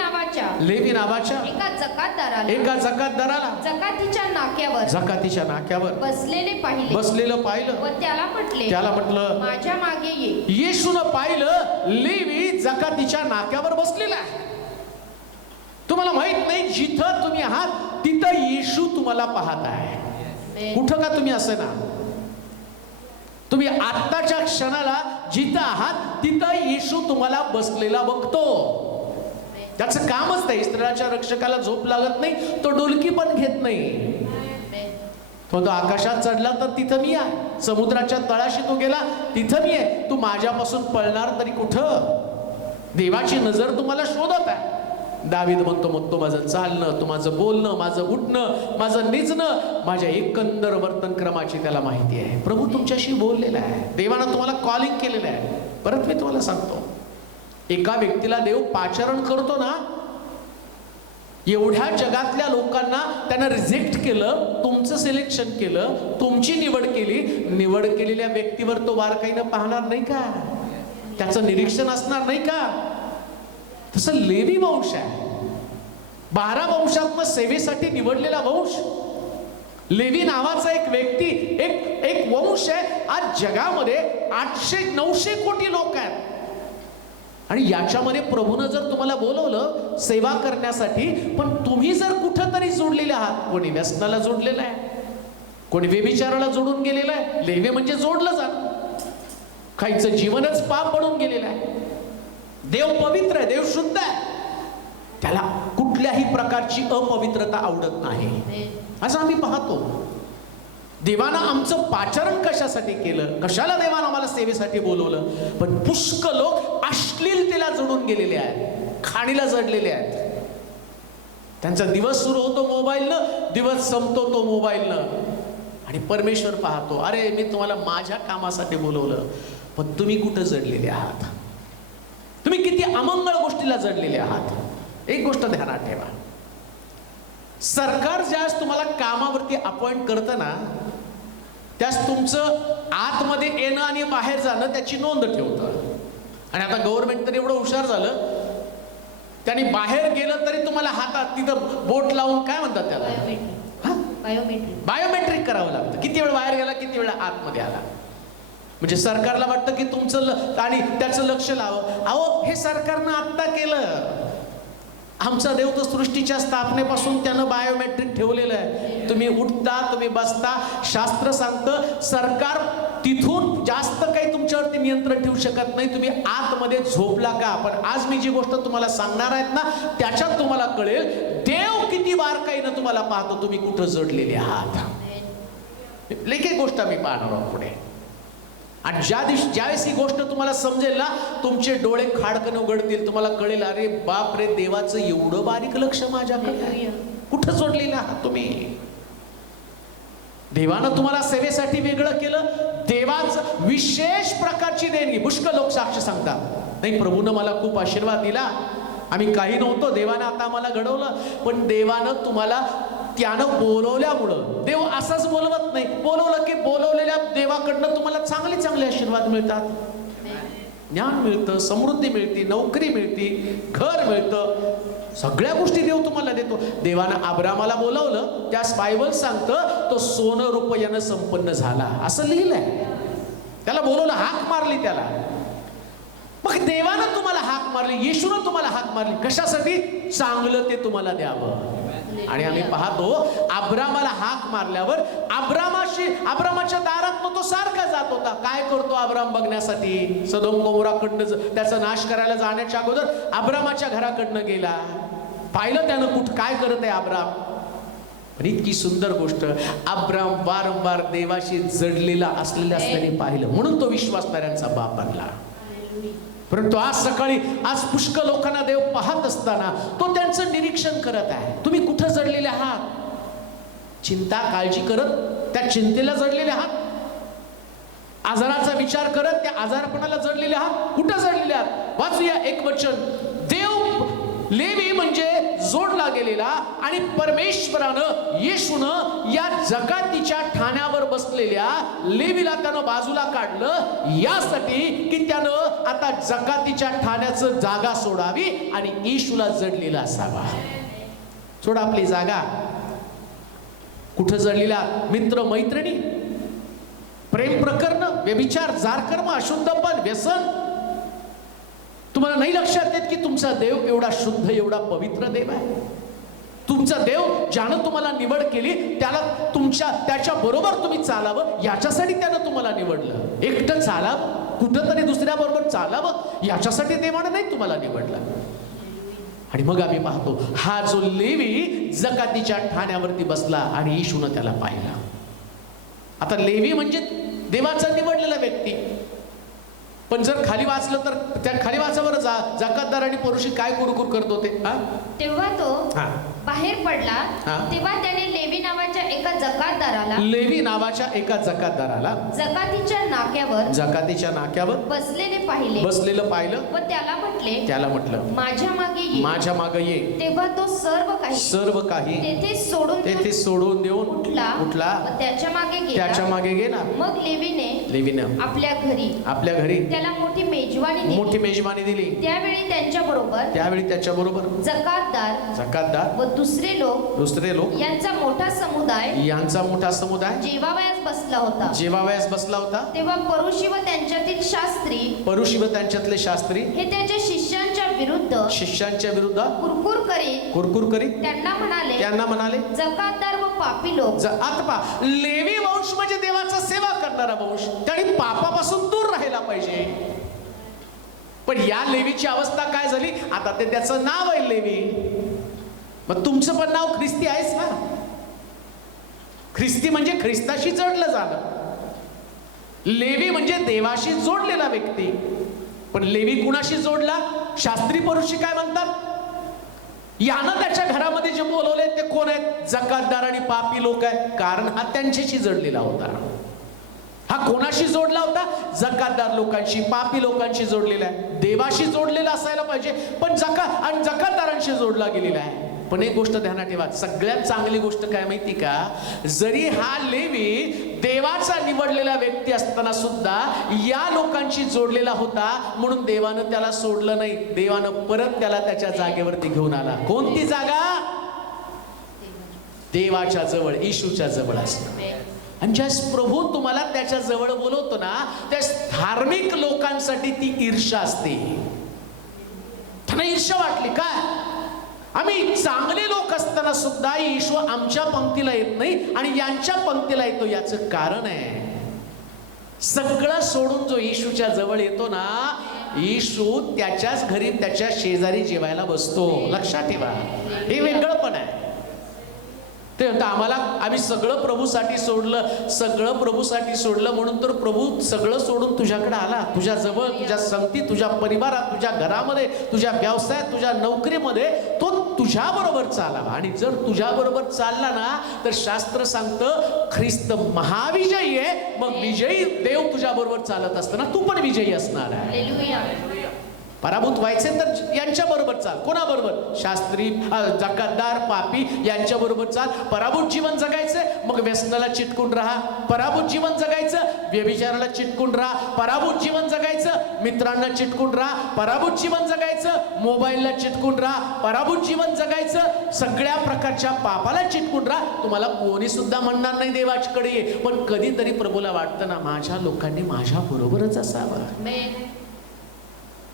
नावाच्या एका जकातदाराला जकातीच्या नाक्यावर बसलेलं पाहिलं व त्याला म्हटलं माझ्या मागे ये. येशूनं पाहिलं लेवी जकातीच्या नाक्यावर बसलेला आहे. तुम्हाला माहित नाही जिथं तुम्ही आहात तिथं येशू तुम्हाला पाहत आहे. कुठं का तुम्ही असं ना, तुम्ही आत्ताच्या क्षणाला जिथं आहात तिथं येशू तुम्हाला बसलेला बघतो. त्याचं कामच नाही. इस्रायलच्या रक्षकाला झोप लागत नाही, तो डुलकी पण घेत नाही. तो आकाशात चढला तर तिथं मी आहे, समुद्राच्या तळाशी तो गेला तिथं मी आहे. तू माझ्यापासून पळणार तरी कुठं? देवाची नजर तुम्हाला शोधत आहे. दावीद म्हणतो माझं चालणं, तो माझं बोलणं, माझं उठणं, माझं निजणं, माझ्या एकंदर वर्तनक्रमाची त्याला माहिती आहे. प्रभू तुमच्याशी बोललेला आहे. देवानं तुम्हाला कॉलिंग केलेलं आहे. परत मी तुम्हाला सांगतो, एका व्यक्तीला देव पाचारण करतो ना, एवढ्या जगातल्या लोकांना त्यानं रिजेक्ट केलं, तुमचं सिलेक्शन केलं, तुमची निवड केली. निवड केलेल्या व्यक्तीवर तो बारकाईनं पाहणार नाही का? त्याचं निरीक्षण असणार नाही का? तसं लेवी वंश आहे. 12 वंशातनं सेवेसाठी निवडलेला वंश. लेवी नावाचा एक व्यक्ती, एक वंश आहे. आज जगामध्ये 800-900 कोटी लोक आहेत. आणि याच्यामध्ये प्रभूनं जर तुम्हाला बोलवलं सेवा करण्यासाठी, पण तुम्ही जर कुठंतरी जोडलेले आहात, कोणी व्यसनाला जोडलेलं आहे, कोणी व्यभिचाराला जोडून गेलेलं आहे. लेवी म्हणजे जोडलं जाणं. काहींचं जीवनच पाप बनून गेलेलं आहे. देव पवित्र आहे, देव शुद्ध आहे, त्याला कुठल्याही प्रकारची अपवित्रता आवडत नाही. असं आम्ही पाहतो. देवानं आमचं पाचारण कशासाठी केलं, कशाला देवानं आम्हाला सेवेसाठी बोलवलं, पण पुष्कळ लोक अश्लीलतेला जोडून गेलेले आहेत, खाणीला जडलेले आहेत. त्यांचा दिवस सुरू होतो मोबाईलनं, दिवस संपतो तो मोबाईलनं. आणि परमेश्वर पाहतो, अरे मी तुम्हाला माझ्या कामासाठी बोलवलं, पण तुम्ही कुठं जडलेले आहात, तुम्ही किती अमंगळ गोष्टीला जडलेले आहात. एक गोष्ट ध्यानात ठेवा, सरकार ज्यावेळेस तुम्हाला कामावरती अपॉइंट करतं ना, त्यास तुमचं आतमध्ये येणं आणि बाहेर जाणं त्याची नोंद ठेवतं. आणि आता गव्हर्नमेंट तर एवढं हुशार झालं, त्यांनी बाहेर गेलं तरी तुम्हाला हातात तिथं बोट लावून काय म्हणतात त्याला, बायोमेट्रिक करावं लागतं. किती वेळ बाहेर गेला, किती वेळा आतमध्ये आला. म्हणजे सरकारला वाटतं की तुमचं आणि त्याचं लक्ष लावं. अहो, हे सरकारनं आत्ता केलं. आमचा देव तर सृष्टीच्या स्थापनेपासून त्यानं बायोमेट्रिक ठेवलेलं आहे. तुम्ही उठता, तुम्ही बसता, शास्त्र सांगतं सरकार तिथून जास्त काही तुमच्यावरती नियंत्रण ठेवू शकत नाही. तुम्ही आतमध्ये झोपला का. पण आज मी जी गोष्ट तुम्हाला सांगणार आहेत ना, त्याच्यात तुम्हाला कळेल देव किती बारकाईनं तुम्हाला पाहतो, तुम्ही कुठं जडलेले आहात. एक गोष्ट मी पाहणार आहोत पुढे. आणि ज्यावेळेस ही गोष्ट तुम्हाला समजेल ना, तुमचे डोळे खाडकन उघडतील, तुम्हाला कळेल, अरे बाप रे, देवाचं एवढं बारीक लक्ष माझ्याकडे. कुठं जोडलेलं आहात तुम्ही. देवानं तुम्हाला सेवेसाठी वेगळं केलं. देवाचं विशेष प्रकारची देणगी. पुष्कळ लोक साक्ष सांगतात, नाही प्रभूनं मला खूप आशीर्वाद दिला, आम्ही काही नव्हतो, देवानं आता आम्हाला घडवलं. पण देवानं तुम्हाला त्यानं बोलवल्यामुळं, देव असंच बोलवत नाही, बोलवलं की बोलवलेल्या देवाकडनं तुम्हाला चांगले चांगले आशीर्वाद मिळतात. ज्ञान मिळतं, समृद्धी मिळते, नोकरी मिळते, घर मिळतं, सगळ्या गोष्टी देव तुम्हाला देतो. देवानं अब्रामाला बोलवलं, त्यास बायबल सांगतं तो सोनं रुपयानं संपन्न झाला, असं लिहिलंय. त्याला बोलवलं, हाक मारली त्याला. मग देवानं तुम्हाला हाक मारली, येशूनं तुम्हाला हाक मारली, कशासाठी? चांगलं ते तुम्हाला द्यावं. आणि आम्ही पाहतो अब्रामाला हाक मारल्यावर अब्रामाच्या दारात तो सारखा जात होता. काय करतो अब्राम बघण्यासाठी? सदोम गोमोराकडनं त्याचा नाश करायला जाण्याच्या अगोदर अब्रामाच्या घराकडनं गेला, पाहिलं त्यानं कुठं काय करत आहे अब्राम. पण इतकी सुंदर गोष्ट, अब्राम वारंवार देवाशी जडलेला असलेल्या असल्याने पाहिलं, म्हणून तो विश्वासणाऱ्यांचा बाप बनला. परंतु आज सकाळी, आज पुष्कळ लोकांना देव पाहत असताना तो त्यांचं निरीक्षण करत आहे. तुम्ही कुठं जडलेले आहात? चिंता काळजी करत त्या चिंतेला जडलेले आहात? आजाराचा विचार करत त्या आजारपणाला जडलेले आहात? कुठं जडलेले आहात? वाचूया एक वचन. देव लेवी म्हणजे जोडला गेलेला, आणि परमेश्वरानं, येशूनं या जगातीच्या ठाण्यावर बसलेल्या लेवीला त्यानं बाजूला काढलं, यासाठी की त्यानं आता जगातीच्या ठाण्याचं जागा सोडावी आणि येशूला जडलेला असावा. सोडा आपली जागा. कुठं जडलेला? मित्र मैत्रिणी, प्रेम प्रकरण, व्यभिचार, जारकर्म, अशुद्धपण, व्यसन. तुम्हाला नाही लक्षात येत की तुमचा देव एवढा शुद्ध, एवढा पवित्र देव आहे. तुमचा देव ज्यानं तुम्हाला निवड केली, त्याच्या बरोबर तुम्ही चालावं, याच्यासाठी त्यानं तुम्हाला निवडलं. एकटं चालावं, कुठं तरी दुसऱ्या बरोबर चालावं, याच्यासाठी देवानं नाही तुम्हाला निवडलं. आणि मग आम्ही पाहतो हा जो लेवी जकातीच्या ठाण्यावरती बसला आणि येशूनं त्याला पाहिला. आता लेवी म्हणजे देवाचा निवडलेला व्यक्ती. पण जर खाली वाचलं तर त्या खाली वाचावर जकातदार आणि परुषी काय कुरकुर करत होते. तेव्हा तो बाहेर पडला, तेव्हा त्याने लेवी नावाच्या एका जकातदाराला जकातीच्या नाक्यावर बसलेलं पाहिलं व त्याला म्हटलं माझ्या मागे ये. तेव्हा तो सर्व काही तेथे सोडून देऊन उठला, त्याच्या मागे गेला. मग लेवीने आपल्या घरी त्याला मोठी मेजवानी दिली. त्यावेळी त्याच्याबरोबर जकातदार व दुसरे लोक यांचा मोठा समुदाय जेवावयास बसला होता. तेव्हा परुषी व त्यांच्यातले शास्त्री हे त्याच्या शिष्यांच्या विरुद्ध कुरकुर करीत त्यांना म्हणाले जकातदार व पापी लोक. आता पहा, लेवी वंश म्हणजे देवाचा सेवा करणारा वंश, त्यांनी पापापासून दूर राहायला पाहिजे. पण या लेवीची अवस्था काय झाली, आता ते त्याचं नाव आहे लेवी. मग तुमचं पण नाव ख्रिस्ती आहेच ना. ख्रिस्ती म्हणजे ख्रिस्ताशी जोडलं जाणं. लेवी म्हणजे देवाशी जोडलेला व्यक्ती. पण लेवी कुणाशी जोडला? शास्त्री पुरुषी काय म्हणतात? यानं त्याच्या घरामध्ये जे बोलवले ते कोण आहेत? जकातदार आणि पापी लोक आहेत. कारण हा त्यांच्याशी जोडलेला होता. हा कोणाशी जोडला होता? जकातदार लोकांशी, पापी लोकांशी जोडलेला आहे. देवाशी जोडलेला असायला पाहिजे, पण जकातदारांशी जोडला गेलेला आहे. पण एक गोष्ट ध्यानात ठेवा, सगळ्यात चांगली गोष्ट काय माहिती का? जरी हा लेवी देवाचा निवडलेला व्यक्ती असताना सुद्धा या लोकांशी जोडलेला होता, म्हणून देवानं त्याला सोडलं नाही. देवानं परत त्याला त्याच्या जागेवरती घेऊन आला. कोणती जागा? देवाच्या जवळ, येशूच्या जवळ असणं. आणि ज्यास प्रभू तुम्हाला त्याच्या जवळ बोलवतो ना, त्या धार्मिक लोकांसाठी ती ईर्ष्या असते. त्यांना ईर्ष्या वाटली काय? आम्ही चांगले लोक असताना सुद्धा येशू आमच्या पंक्तीला येत नाही आणि यांच्या पंक्तीला येतो. याचं कारण आहे, सगळं सोडून जो येशूच्या जवळ येतो ना, येशू त्याच्याच घरी त्याच्या शेजारी जेवायला बसतो. लक्षात ठेवा, हे वेगळं पण आहे. ते आम्हाला, आम्ही सगळं प्रभूसाठी सोडलं म्हणून तर प्रभू सगळं सोडून तुझ्याकडे आला, तुझ्या जवळ, तुझ्या संगती, तुझ्या परिवारात, तुझ्या घरामध्ये, तुझ्या व्यवसायात, तुझ्या नोकरीमध्ये तो तुझ्या बरोबर चालावा. आणि जर तुझ्या बरोबर चालला ना, तर शास्त्र सांगतं ख्रिस्त महाविजयी आहे. मग विजयी देव तुझ्या बरोबर चालत असताना तू पण विजयी असणार आहे. पराभूत व्हायचे तर यांच्या बरोबर चाल. कोणाबरोबर? शास्त्री, जकातदार, पापी यांच्या बरोबर चाल. पराभूत जीवन जगायचं, मग व्यसनाला चिटकून राहा. पराभूत जीवन जगायचं, व्यभिचाराला चिटकून राहा. पराभूत जीवन जगायचं, मित्रांना चिटकून राहा. पराभूत जीवन जगायचं, मोबाईलला चिटकून राहा. पराभूत जीवन जगायचं, सगळ्या प्रकारच्या पापाला चिटकून राहा. तुम्हाला कोणी सुद्धा म्हणणार नाही देवाकडे ये. पण कधीतरी प्रभूला वाटतं ना, माझ्या लोकांनी माझ्या बरोबरच असावं.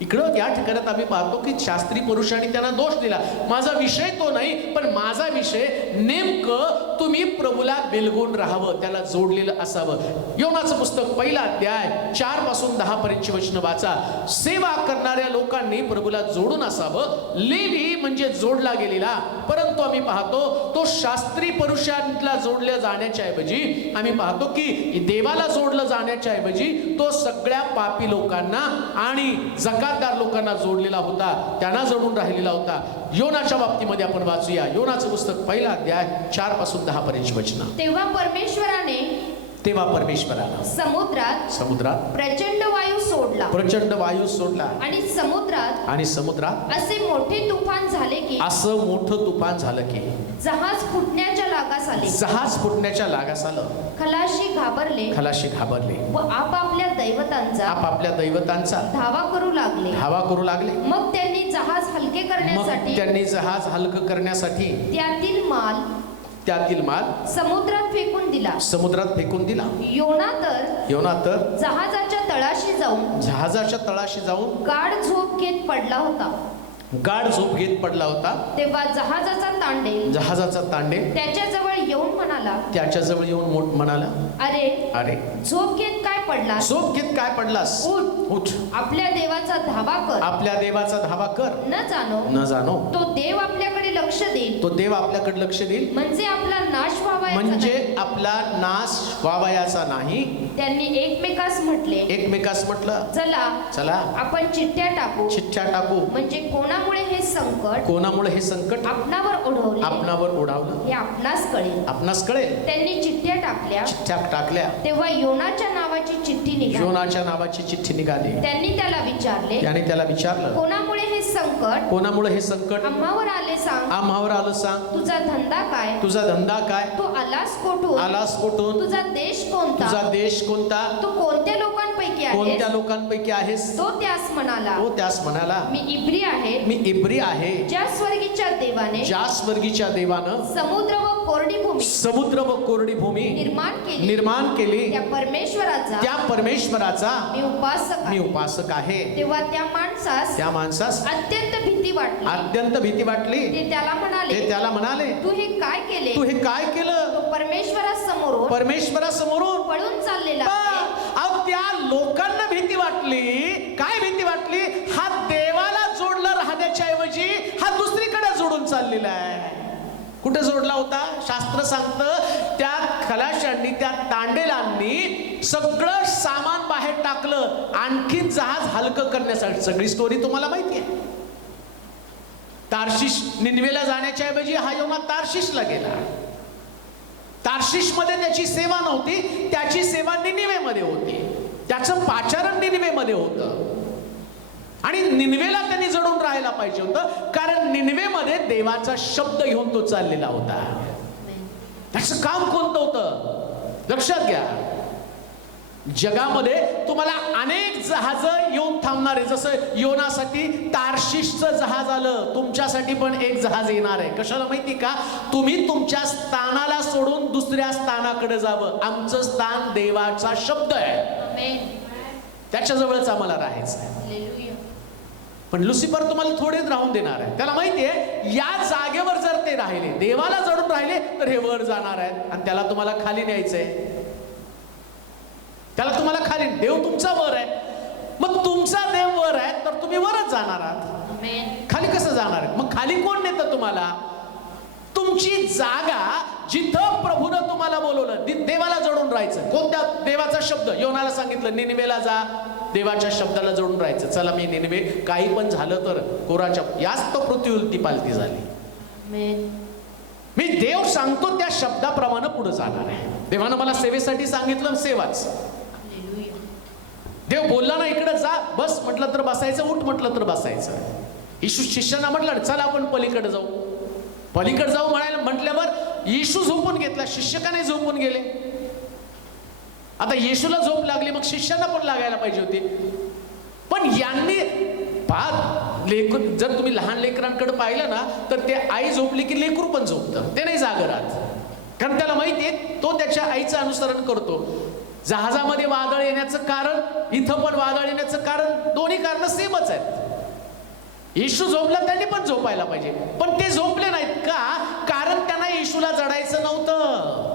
इकडं या ठिकाणात आम्ही पाहतो की शास्त्री पुरुषांनी त्यांना दोष दिला. माझा विषय तो नाही, पण माझा विषय नेमकं तुम्ही प्रभूला बिलगून राहावं, त्याला जोडलेलं असावं. योनाचं पुस्तक 1 अध्याय 4 पासून 10 पर्यंतची वचनं वाचा. सेवा करणाऱ्या लोकांनी प्रभूला जोडून असावं. लेवी म्हणजे जोडला गेलेला. परंतु आम्ही पाहतो तो शास्त्री पुरुषांना जोडल्या जाण्याच्या ऐवजी आम्ही पाहतो की देवाला जोडलं जाण्याच्या ऐवजी तो सगळ्या पापी लोकांना आणि जकातदार लोकांना जोडलेला होता, त्यांना जोडून राहिलेला होता. योनाच्या बाबतीमध्ये आपण वाचूया. योनाचं पुस्तक 1 अध्याय 4 पासून 10 पर्यंतची वचनं. तेव्हा परमेश्वरानं समुद्रात प्रचंड वायू सोडला आणि समुद्रात असे मोठे तुफान झाले की जहाज फुटण्याच्या लागास आलं. खलाशी घाबरले व आपापल्या दैवतांचा धावा करू लागले. मग त्यांनी जहाज हलके करण्यासाठी त्यातील माल समुद्रात फेकून दिला. योना तर जहाजाच्या तळाशी जाऊन गाढ झोप घेत पडला होता. तेव्हा जहाजाचा तांडेल त्याच्याजवळ येऊन म्हणाला, अरे झोप घेत काय पडलास? उठ, आपल्या देवाचा धावा कर. न जानो तो देव आपल्याकडे लक्ष देईल म्हणजे आपला नाश व्हावयाचा नाही. त्यांनी एकमेकास म्हटलं, चला आपण चिठ्ठ्या टाकू. म्हणजे कोणामुळे हे संकट आपणावर ओढावलं हे आपणास कळेल. त्यांनी चिठ्ठ्या टाकल्या. तेव्हा योनाच्या नावाची चिठ्ठी निघाली. त्यांनी त्याला विचारलं, कोणामुळे हे संकट आम्हावर आलं सांग. तुझा धंदा काय? तू आलास कोठून? तुझा देश कोणता? तू कोणत्या लोकांपैकी लोकांपैकी कोणत्या आहेस? लोकांपैकी आहेस? तो त्यास म्हणाला, तो त्यास म्हणाला, मी इब्री आहे. मी इब्री आहे. ज्या स्वर्गीच्या देवाने ज्या स्वर्गीच्या देवानं समुद्र व कोरडी भूमी समुद्र व कोरडी भूमी निर्माण केली, त्या परमेश्वराचा त्या परमेश्वराचा मी उपासक मी आहे. उपासक आहे. तेव्हा त्या माणसास अत्यंत भीती वाटली. ते त्याला म्हणाले, तू हे काय केले? तू हे काय केलं? तो परमेश्वरासमोरून पळून चाललेला आहे. अहो, त्या लोकांना भीती वाटली. काय भीती वाटली? हा देवाला जोडला राहण्याच्या ऐवजी हा दुसरीकडे जोडून चाललेला आहे. कुठे जोडला होता? शास्त्र सांगतं त्या खलाशांनी, त्या तांडेलांनी सगळं सामान बाहेर टाकलं आणखीन जहाज हलकं करण्यासाठी. सगळी स्टोरी तुम्हाला माहिती आहे. तार्शिश, निनवेला जाण्याच्या ऐवजी हा योना तार्शिशला गेला. तार्शिश मध्ये त्याची सेवा नव्हती, त्याची सेवा निनिवेमध्ये होती. त्याचं पाचारण निनिवेमध्ये होतं आणि निनवेला त्यांनी जडून राहायला पाहिजे होतं, कारण निनवेमध्ये देवाचा शब्द घेऊन तो चाललेला होता. त्याचं काम कोणतं होतं? लक्षात घ्या, जगामध्ये तुम्हाला अनेक जहाज येऊन थांबणार आहे. जसं योनासाठी तार्शिशचं जहाज आलं, तुमच्यासाठी पण एक जहाज येणार आहे. कशाला माहिती का? तुम्ही तुमच्या स्थानाला सोडून दुसऱ्या स्थानाकडे जावं. आमचं स्थान देवाचा शब्द आहे, त्याच्याजवळच आम्हाला राहायचं आहे. पण लुसिफर तुम्हाला थोडेच राहून देणार आहे. त्याला माहिती आहे या जागेवर जर ते राहिले, देवाला जडून राहिले, तर हे वर जाणार आहेत आणि त्याला तुम्हाला खाली न्यायचंय. त्याला तुम्हाला खाली, देव तुमचा वर आहे, मग तुमचा देव वर आहे तर तुम्ही वरच जाणार आहात. खाली कसं जाणार आहे? मग खाली कोण नेतं तुम्हाला? तुमची जागा जिथं प्रभूनं तुम्हाला बोलवलं, देवाला जोडून राहायचं. कोणत्या देवाचा शब्द? योनाला सांगितलं निनिवेला जा, देवाच्या शब्दाला जोडून राहायचं. चला मी निनिवे, काही पण झालं तर कोराच्या याच तो पृथ्वी उलटी पालती झाली. मी देव सांगतो त्या शब्दाप्रमाणे पुढे जाणार आहे. देवानं मला सेवेसाठी सांगितलं, सेवाच. देव बोलला ना इकडे जा, बस म्हटलं तर बसायचं, उठ म्हटलं तर बसायचं. येशू शिष्यांना म्हटलं चला आपण पलीकडे जाऊ. पलीकडे जाऊ म्हटल्यावर येशू झोपून घेतला, शिष्य का नाही झोपून गेले? आता येशूला झोप लागली, मग शिष्यांना पण लागायला पाहिजे होती. पण यांनी जर तुम्ही लहान लेकरांकडे पाहिलं ना, तर ते आई झोपली की लेकरू पण झोपतं, ते नाही जागं राहत. कारण त्याला माहिती आहे तो त्याच्या आईचं अनुसरण करतो. जहाजामध्ये वादळ येण्याचं कारण, इथं पण वादळ येण्याचं कारण, दोन्ही कारण सेमच आहेत. येशू झोपला, त्यांनी पण झोपायला पाहिजे, पण ते झोपले नाहीत का? कारण त्यांना येशूला जडायचं नव्हतं.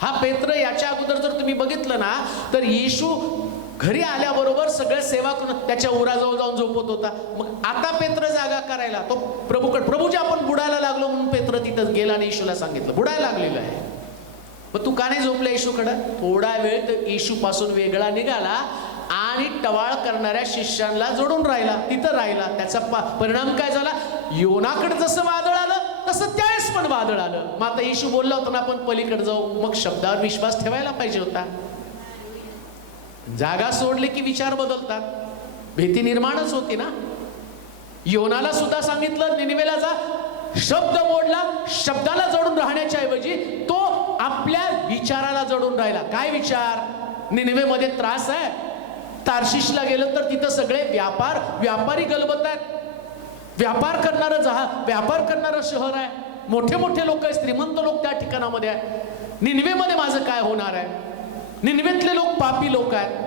हा पेत्र, याच्या अगोदर जर तुम्ही बघितलं ना, तर येशू घरी आल्याबरोबर सगळं सेवा करून त्याच्या उराजवळ जाऊन झोपत होता. मग आता पेत्र जागा करायला तो प्रभूजी आपण बुडायला लागलो म्हणून पेत्र तिथं गेला आणि येशूला सांगितलं बुडायला लागलेलं आहे. मग तू का नाही झोपला येशूकडं? थोडा वेळ तर येशू पासून वेगळा निघाला आणि टवाळ करणाऱ्या शिष्यांना जोडून राहिला, तिथं राहिला. त्याचा परिणाम काय झाला? योनाकडे जसं वादळ आलं तसं त्यावेळेस पण वादळ आलं. मग आता येशू बोलला होता ना आपण पलीकडे जाऊ, मग शब्दावर विश्वास ठेवायला पाहिजे होता. जागा सोडली की विचार बदलतात, भीती निर्माणच होती ना. योनाला सुद्धा सांगितलं निनिवेला जा, शब्द मोडला, शब्दाला जोडून राहण्याच्या ऐवजी तो आपल्या विचाराला जोडून राहिला. काय विचार? निनिवेमध्ये त्रास आहे, तार्शिशला गेलं तर तिथं सगळे व्यापारी गलबत आहेत. व्यापार करणारं शहर आहे, मोठे मोठे लोक आहेत, श्रीमंत लोक त्या ठिकाणामध्ये आहेत. निनिवेमध्ये माझं काय होणार आहे? निनिवेतले लोक पापी लोक आहेत,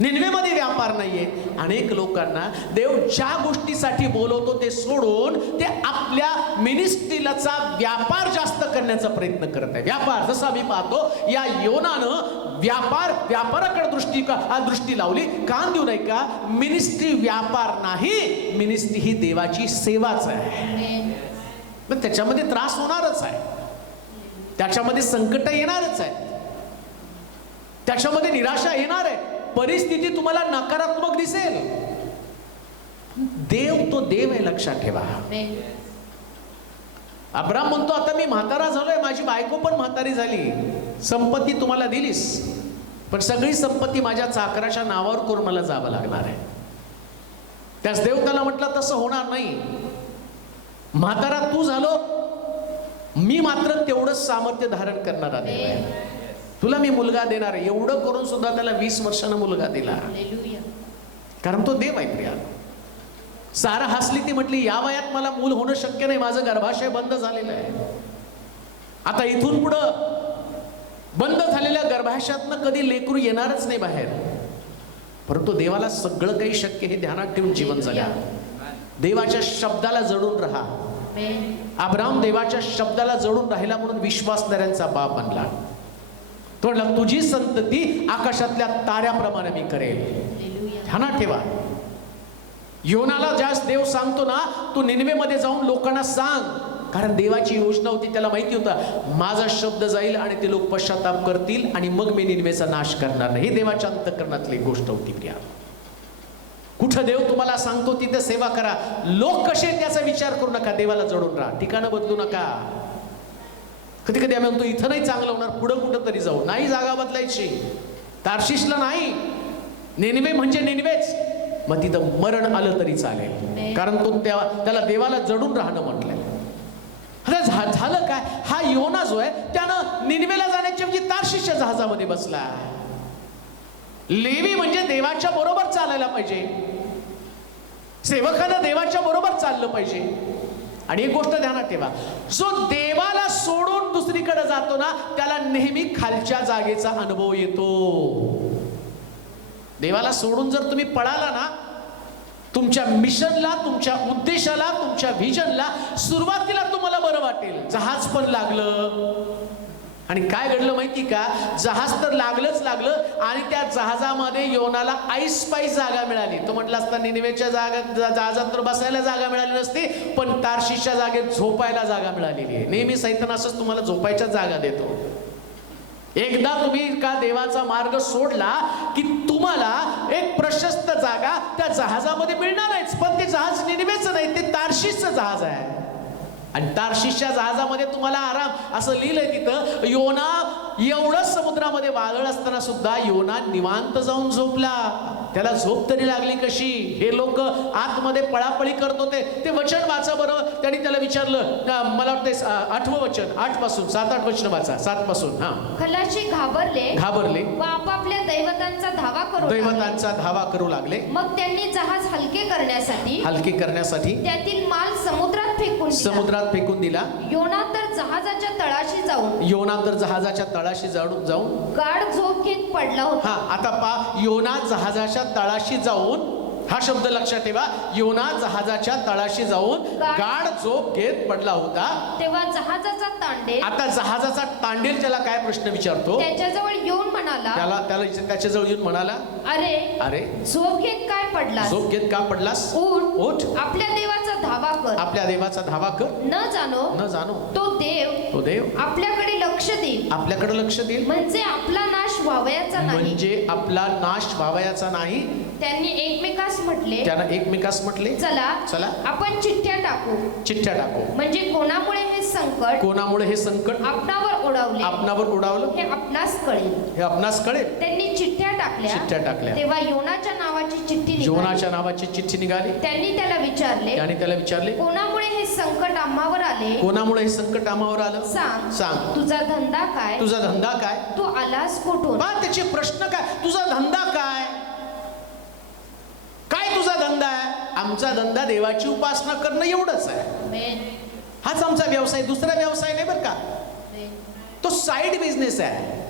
निनिवेमध्ये व्यापार नाहीये. अनेक लोकांना देव ज्या गोष्टीसाठी बोलवतो ते सोडून ते आपल्या मिनिस्ट्रीचा व्यापार जास्त करण्याचा प्रयत्न करत आहे. व्यापार, जसं आम्ही पाहतो या योनानं व्यापाराकडे दृष्टी लावली. कान देऊ नये का? मिनिस्ट्री व्यापार नाही, मिनिस्ट्री ही देवाची सेवाच आहे. मग त्याच्यामध्ये त्रास होणारच आहे, त्याच्यामध्ये संकट येणारच आहे, त्याच्यामध्ये निराशा येणार आहे, परिस्थिती तुम्हाला नकारात्मक दिसेल. देव तो देव आहे, लक्षात ठेवा. अब्राम म्हणतो आता मी म्हातारा झालोय, माझी बायको पण म्हातारी झाली, संपत्ती तुम्हाला दिलीस, पण सगळी संपत्ती माझ्या चाकराच्या नावावर करून मला जावं लागणार आहे. त्यास देव त्याला म्हटलं तसं होणार नाही, म्हातारा तू झालो, मी मात्र तेवढंच सामर्थ्य धारण करणारा देव आहे. तुला मी मुलगा देणार आहे. एवढं करून सुद्धा त्याला 20 वर्षानं मुलगा दिला, हालेलुया. कारण तो देव आहे प्रिया. सारा हसली, ती म्हटली या वयात मला मूल होणं शक्य नाही, माझं गर्भाशय बंद झालेलं आहे. आता इथून पुढं बंद झालेल्या गर्भाशयातनं कधी लेकरू येणारच नाही बाहेर. परंतु देवाला सगळं काही शक्य हे ध्यानात ठेवून जीवन जगा. देवाच्या शब्दाला जडून राहा. अब्राम देवाच्या शब्दाला जडून राहिला म्हणून विश्वासणाऱ्यांचा बाप बनला. तो म्हणला तुझी संतती आकाशातल्या ताऱ्याप्रमाणे मी करेल. ध्यानात ठेवा. योनाला ज्यास देव सांगतो ना, तू निनवेमध्ये जाऊन लोकांना सांग, कारण देवाची योजना होती. त्याला माहिती होता माझा शब्द जाईल आणि ते लोक पश्चाताप करतील आणि मग मी निनवेचा नाश करणार नाही. ही देवाच्या अंतःकरणातली गोष्ट होती प्रिया. कुठं देव तुम्हाला सांगतो तिथे सेवा करा. लोक कसे त्याचा विचार करू नका. देवाला जडून राहा. ठिकाणं बदलू नका. कधी कधी आम्ही म्हणतो इथं नाही चांगलं होणार, पुढं कुठं तरी जाऊ. नाही, जागा बदलायची. तार्शिशला नाही, निनवे म्हणजे निनवेच. मग तिथं मरण आलं तरी चालेल, कारण तो त्याला देवाला जडून राहणं म्हटलंय. आता झालं काय, हा योना जो आहे त्यानं निनवेला जाण्याच्या म्हणजे तार्शिशच्या जहाजामध्ये बसला. लेवी म्हणजे देवाच्या बरोबर चालायला पाहिजे. सेवकानं देवाच्या बरोबर चाललं पाहिजे. आणि एक गोष्ट ध्यानात ठेवा, जो देवाला सोडून दुसरीकडे जातो ना, त्याला नेहमी खालच्या जागेचा अनुभव येतो. देवाला सोडून जर तुम्ही पळाला ना, तुमच्या मिशनला, तुमच्या उद्देशाला, तुमच्या व्हिजनला सुरुवातीला तुम्हाला बरं वाटेल. जहाज पण लागलं आणि काय घडलं माहिती का, जहाज तर लागलंच लागलं आणि त्या जहाजामध्ये योनाला ऐस पाईस जागा मिळाली. तो म्हटला असता निनवेच्या जहाजात तर बसायला जागा मिळाली नसती, पण तार्शिशच्या जागेत झोपायला जागा मिळालेली आहे. नेहमी सैतान असंच तुम्हाला झोपायच्या जागा देतो. एकदा तुम्ही का देवाचा मार्ग सोडला की तुम्हाला एक प्रशस्त जागा त्या जहाजामध्ये मिळणारच. पण ते जहाज निनवेचं नाही, ते तार्शिशचं जहाज आहे. आणि तार्शिशच्या जहाजामध्ये तुम्हाला आराम. असं लिहिलंय तिथं, योना एवढं समुद्रामध्ये वादळ असताना सुद्धा योना निवांत जाऊन झोपला. त्याला झोप तरी लागली कशी. हे लोक आतमध्ये पळापळी करत होते. ते वचन वाचा बरं. त्यांनी त्याला विचारलं, मला वाटतं 8वं वचन, 8 पासून 7-8 वचन वाचा. 7 पासून. हा. खलाशी घाबरले व आपापल्या दैवतांचा धावा करू लागले. मग त्यांनी जहाज हलके करण्यासाठी त्यातील माल समुद्रात फेकून दिला. योना तर जहाजाच्या तळाशी जाऊन गाढ झोप घेत पडला होता. हा, आता पा, योना जहाजाच्या तळाशी जाऊन, हा शब्द लक्षात ठेवा, योना जहाजाच्या तळाशी जाऊन गाढ झोप घेत पडला होता. तेव्हा जहाजाचा तांडेल, आता जहाजाचा तांडेल त्याला काय प्रश्न विचारतो, त्याच्याजवळ येऊन म्हणाला, त्याच्याजवळ येऊन म्हणाला, अरे झोप घेत काय पडलास, झोप घेत का पडलास, उठ आपल्या देवाचा धावा कर, न जाणो तो देव आपल्याकडे लक्ष देईल, म्हणजे आपला नाश व्हावयाचा नाही. त्यांनी एकमेकास म्हटले, चला आपण चिठ्ठ्या टाकू. म्हणजे कोणामुळे हे संकट आपणावर ओढावलं हे आपणास कळेल. त्यांनी चिठ्ठ्या टाकल्या. तेव्हा योनाच्या नावाची चिठ्ठी निघाली. त्यांनी त्याला विचारले, कोणामुळे हे संकट आम्हावर आलं, सांग तुझा धंदा काय, तू आलास कुठून. त्याचे प्रश्न काय, तुझा धंदा काय तुझा धंदा आहे. आमचा धंदा देवाची उपासना करणं एवढंच आहे. हाच आमचा व्यवसाय, दुसरा व्यवसाय नाही बरं का. तो साइड बिझनेस आहे.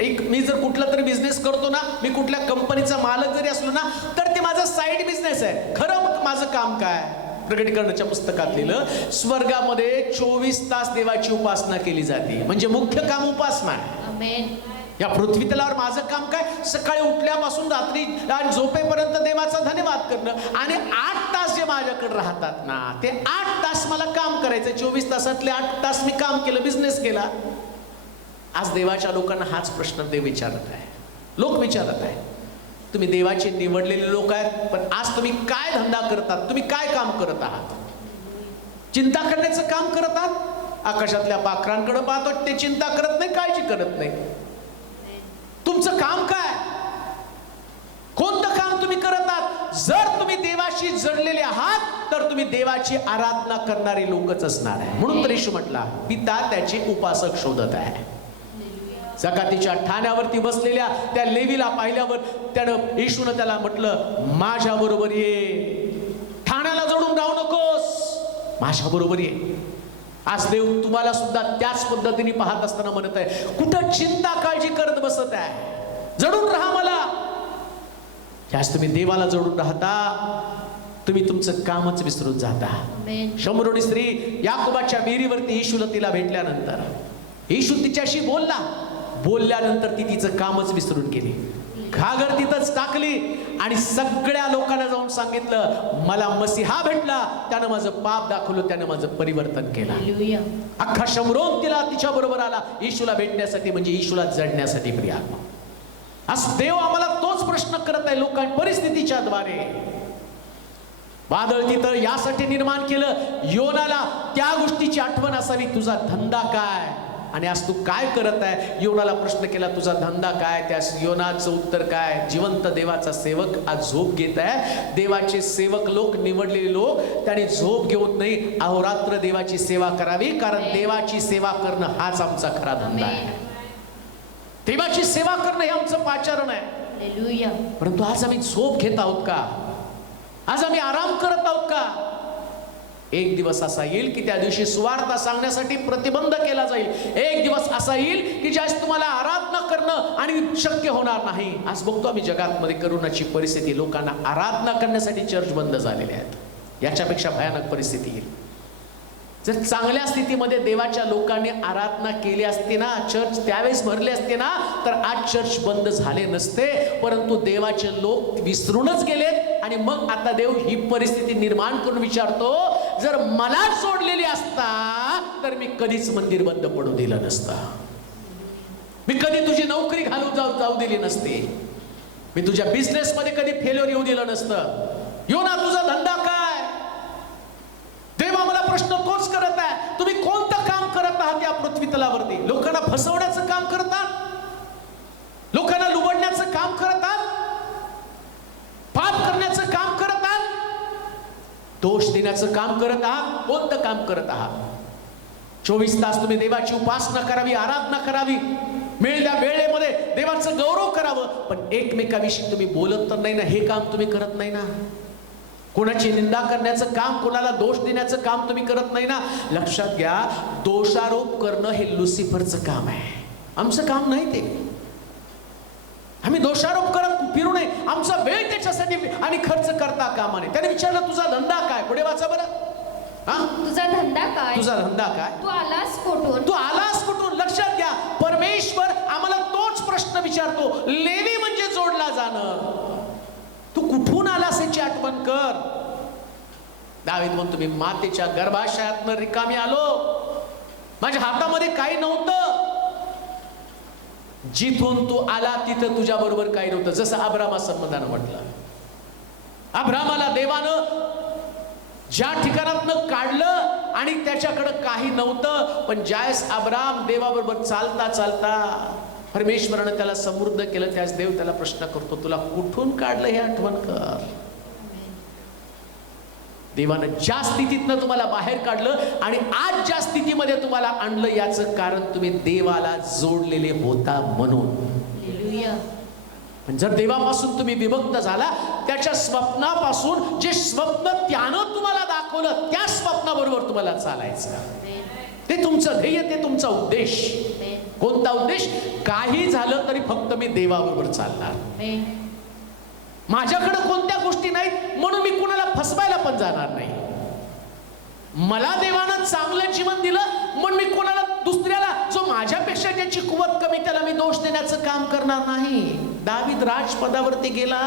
एक मी जर कुठला तरी बिझनेस करतो ना, मी कुठल्या कंपनीचा मालक जरी असलो ना, तर ते माझा साइड बिझनेस आहे. खरं माझं काम काय, प्रकटीकरणाच्या पुस्तकात लिहिलं, स्वर्गामध्ये 24 तास देवाची उपासना केली जाते. म्हणजे मुख्य काम उपासना आहे. या पृथ्वी तलावर माझं काम काय, सकाळी उठल्यापासून रात्री झोपेपर्यंत देवाचा धन्यवाद करणं. आणि 8 तास जे माझ्याकडे राहतात ना, ते 8 तास मला काम करायचं. 24 तासातले 8 तास मी काम केलं, बिझनेस केला. आज देवाच्या लोकांना हाच प्रश्न देव विचारत आहे, लोक विचारत आहे. तुम्ही देवाचे निवडलेले लोक आहेत, पण आज तुम्ही काय धंदा करतात, तुम्ही काय काम करत आहात. चिंता करण्याचं काम करत आहात. आकाशातल्या पाखरांकडे पाहतो, ते चिंता करत नाही, काळजी करत नाही. तुमचं काम काय, कोणतं काम तुम्ही करत आहात. जर तुम्ही देवाशी जडलेले आहात तर तुम्ही देवाची आराधना करणारे लोकच असणार आहे. म्हणून तर येशू म्हटला, पिता त्याचे उपासक शोधत आहे. जकातीच्या ठाण्यावरती बसलेल्या त्या लेवीला पाहिल्यावर त्यानं येशूनं त्याला म्हटलं, माझ्या बरोबर ये, ठाण्याला जोडून राहू नकोस, माझ्या बरोबर ये. आज देव तुम्हाला सुद्धा त्याच पद्धतीने पाहत असताना म्हणत आहे, कुठं चिंता काळजी करत बसत आहे, जडून राहा मला. ज्यास तुम्ही देवाला जोडून राहता, तुम्ही तुमचं कामच विसरून जाता. शमरोनी स्त्री याकोबाच्या विहिरीवरती येशूला तिला भेटल्यानंतर येशू तिच्याशी बोलल्यानंतर ती तिचं कामच विसरून गेली. घागर तिथंच टाकली आणि सगळ्या लोकांना जाऊन सांगितलं, मला मसीहा भेटला, त्यानं माझं पाप दाखवलं, त्यानं माझं परिवर्तन केलं. अख्खा शमरोन तिच्या बरोबर आला येशूला भेटण्यासाठी, म्हणजे येशूला जडण्यासाठी. प्रिया, आज देव आम्हाला तोच प्रश्न करत आहे लोकांच्या परिस्थितीच्या द्वारे. वादळ तिथं यासाठी निर्माण केलं, योनाला त्या गोष्टीची आठवण असावी, तुझा धंदा काय. आणि आज तू काय करत आहे. योनाला प्रश्न केला, तुझा धंदा काय. त्या योनाचं उत्तर काय, जिवंत देवाचा सेवक आज झोप घेत आहे. देवाचे सेवक लोक, निवडलेले लोक, त्यांनी झोप घेऊन नाही, अहोरात्र देवाची सेवा करावी, कारण देवाची सेवा करणं हाच आमचा खरा धंदा आहे. देवाची सेवा करणं हे आमचं पाचारण आहे. परंतु आज आम्ही झोप घेत आहोत का. आज आम्ही आराम करत आहोत का. एक दिवस असा येईल की त्या दिवशी सुवार्ता सांगण्यासाठी प्रतिबंध केला जाईल. एक दिवस असा येईल की ज्यास तुम्हाला आराधना करणं आणि शक्य होणार नाही. आज बघतो आम्ही जगामध्ये करोनाची परिस्थिती, लोकांना आराधना करण्यासाठी चर्च बंद झालेले आहेत. याच्यापेक्षा भयानक परिस्थिती येईल. जर चांगल्या स्थितीमध्ये देवाच्या लोकांनी आराधना केली असती ना, चर्च त्यावेळेस भरले असते ना, तर आज चर्च बंद झाले नसते. परंतु देवाचे लोक विसरूनच गेलेत. आणि मग आता देव ही परिस्थिती निर्माण करून विचारतो, जर मला सोडलेली असता तर मी कधीच मंदिर बंद पडू दिलं नसतं. मी कधी तुझी नोकरी घालून जाऊ दिली नसती. मी तुझ्या बिझनेस मध्ये कधी फेल्युअर येऊ दिलं नसतं. योना, तुझा धंदा काय. देव आम्हाला प्रश्न तोच करत आहे, तुम्ही कोणतं काम करत आहात या पृथ्वी तलावरती. लोकांना फसवण्याचं काम करतात, लोकांना लुबडण्याचं काम करतात, पाप करण्याचं काम करत आहात, दोष देण्याचं काम करत आहात. कोणतं काम करत आहात. 24 तास तुम्ही देवाची उपासना करावी, आराधना करावी, मिळेल त्या वेळेमध्ये देवाचं गौरव करावं, पण एकमेकाविषयी तुम्ही बोलत तर नाही ना, हे काम तुम्ही करत नाही ना. कोणाची निंदा करण्याचं काम, कोणाला दोष देण्याचं काम तुम्ही करत नाही ना. लक्षात घ्या, दोषारोप करणं हे लुसिफरचं काम आहे, आमचं काम नाही ते. आम्ही दोषारोप करत फिरू नये, आमचा वेळ त्याच्यासाठी आणि खर्च करता कामा नये. त्याने विचारलं, तुझा धंदा काय. पुढे वाचा बरं. तुझा धंदा काय, तुझा धंदा काय, तू आलास कुठून, तू आलास कुठून. लक्षात घ्या, परमेश्वर आम्हाला तोच प्रश्न विचारतो. लेवी म्हणजे जोडला जाणं. तू कुठून आलास याची आठवण कर. दावीद म्हणतो, मी मातेच्या गर्भाशयातनं रिकामी आलो, माझ्या हातामध्ये काही नव्हतं. जिथून तू आला तिथं तुझ्या बरोबर काही नव्हतं. जसं अब्रामा संबंधानं म्हटलं, अब्रामाला देवानं ज्या ठिकाणातनं काढलं आणि त्याच्याकडं काही नव्हतं, पण ज्यावेळेस अब्राम देवाबरोबर चालता चालता परमेश्वरानं त्याला समृद्ध केलं, त्याच देव त्याला प्रश्न करतो, तुला कुठून काढलं हे आठवण कर. देवानं ज्या स्थितीतनं तुम्हाला बाहेर काढलं आणि आज ज्या स्थितीमध्ये तुम्हाला आणलं, याचं कारण तुम्ही देवाला जोडलेले होता म्हणून. पण जर देवापासून तुम्ही विभक्त झाला, त्याच्या स्वप्नापासून, जे स्वप्न त्यानं तुम्हाला दाखवलं त्या स्वप्नाबरोबर तुम्हाला चालायचं. ते तुमचं ध्येय, ते तुमचा उद्देश. कोणता उद्देश. काही झालं तरी फक्त मी देवाबरोबर चालणार. माझ्याकडे कोणत्या गोष्टी नाहीत म्हणून मी कुणाला फसवायला पण जाणार नाही. मला देवानं चांगलं जीवन दिलं म्हणून मी कोणाला दुसऱ्याला, जो माझ्यापेक्षा ज्याची कुवत कमी, त्याला मी दोष देण्याचं काम करणार नाही. दावीद राजपदावरती गेला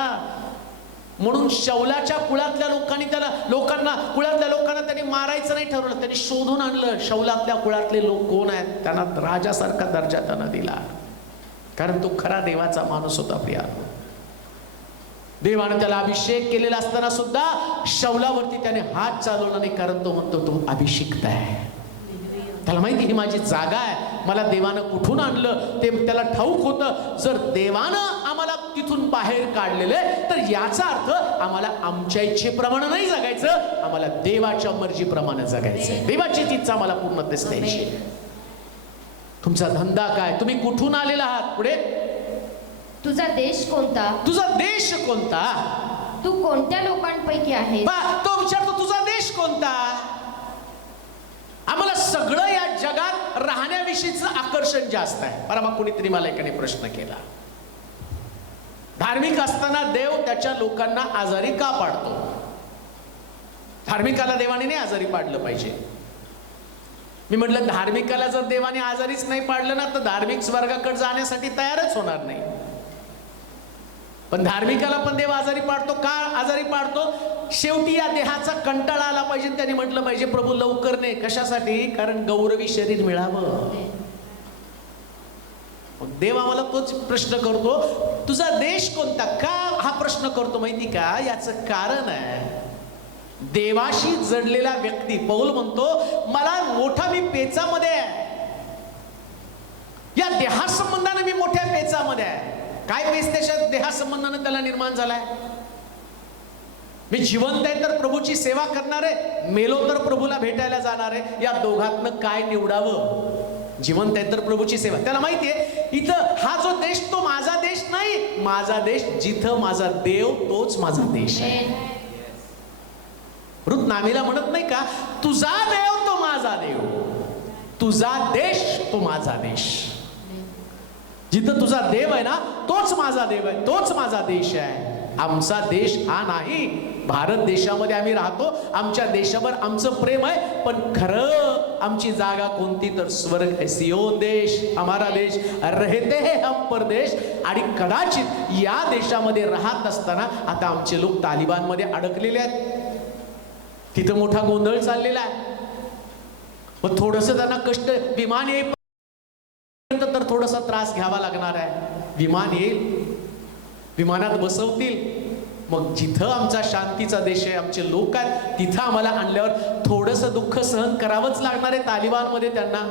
म्हणून शौलाच्या कुळातल्या लोकांनी कुळातल्या लोकांना त्यांनी मारायचं नाही ठरवलं. त्यांनी शोधून आणलं शौलातल्या कुळातले लोक कोण आहेत, त्यांना राजासारखा दर्जा त्यांना दिला, कारण तो खरा देवाचा माणूस होता. प्रिया, देवाने त्याला अभिषेक केलेला असताना सुद्धा शौलावरती त्याने हात चालवला नाही, कारण तो म्हणतो तो अभिषिक्त आहे. त्याला माहिती ही माझी जागा आहे, मला देवानं कुठून आणलं ते त्याला ठाऊक होतं. जर देवानं आम्हाला तिथून बाहेर काढलेले, तर याचा अर्थ आम्हाला आमच्या इच्छेप्रमाणे नाही जगायचं, आम्हाला देवाच्या मर्जीप्रमाणे जगायचं. देवाची इच्छा आम्हाला पूर्ण दिसते. तुमचा धंदा काय, तुम्ही कुठून आलेला आहात, पुढे तुझा देश कोणता, तुझा देश कोणता, तू कोणत्या लोकांपैकी आहे. तो विचारतो तुझा देश कोणता. आम्हाला सगळं या जगात राहण्याविषयीचं आकर्षण जास्त आहे. बरं, मग कोणीतरी मला एकाने प्रश्न केला, धार्मिक असताना देव त्याच्या लोकांना आजारी का पाडतो. धार्मिकाला देवाने नाही आजारी पाडलं पाहिजे. मी म्हटलं धार्मिकाला जर देवाने आजारीच नाही पाडलं ना तर धार्मिक स्वर्गाकडे जाण्यासाठी तयारच होणार नाही. पण धार्मिकाला पण देव आजारी पाडतो का आजारी पाडतो, शेवटी या देहाचा कंटाळा आला पाहिजे. त्याने म्हटलं पाहिजे प्रभू लवकर ने, कशासाठी, कारण गौरवी शरीर मिळावं. मग देव आम्हाला तोच प्रश्न करतो, तुझा देश कोणता. का हा प्रश्न करतो माहिती का, याचं कारण आहे देवाशी जडलेला व्यक्ती. पौल म्हणतो मला मोठा मी पेचामध्ये आहे, या देहासंबंधाने मी मोठ्या पेचामध्ये आहे. काय पेच त्याच्या देहासंबंधाने त्याला निर्माण झालाय. मी जिवंत आहे तर प्रभूची सेवा करणार आहे, मेलो तर प्रभूला भेटायला जाणार आहे. या दोघातनं काय निवडावं. जिवंत आहे तर प्रभूची सेवा. त्याला माहितीये इथं हा जो देश तो माझा देश नाही, माझा देश जिथं माझा देव तोच माझा देश आहे. रुत नामीला म्हणत नाही का, तुझा देव तो माझा देव, तुझा देश तो माझा देश. जिथं तुझा देव आहे ना तोच माझा देव आहे, तोच माझा देश आहे. आमचा देश हा नाही. भारत देशामध्ये आम्ही राहतो, आमच्या देशावर आमचं प्रेम आहे, पण खरं आमची जागा कोणती तर स्वर्ग आहे. सियोन देश हमारा देश, रहते हैं हम परदेश. आणि कदाचित या देशामध्ये राहत असताना आता आमचे लोक तालिबानमध्ये अडकलेले आहेत. तिथं मोठा गोंधळ चाललेला आहे. मग थोडस त्यांना कष्ट, विमान येईपर्यंत तर थोडासा त्रास घ्यावा लागणार आहे. विमान येईल, विमानात बसवतील, मग जिथं आमचा शांतीचा देश आहे, आमचे लोक आहेत, तिथं आम्हाला आणल्यावर थोडंसं दुःख सहन करावंच लागणार आहे. तालिबानमध्ये त्यांना,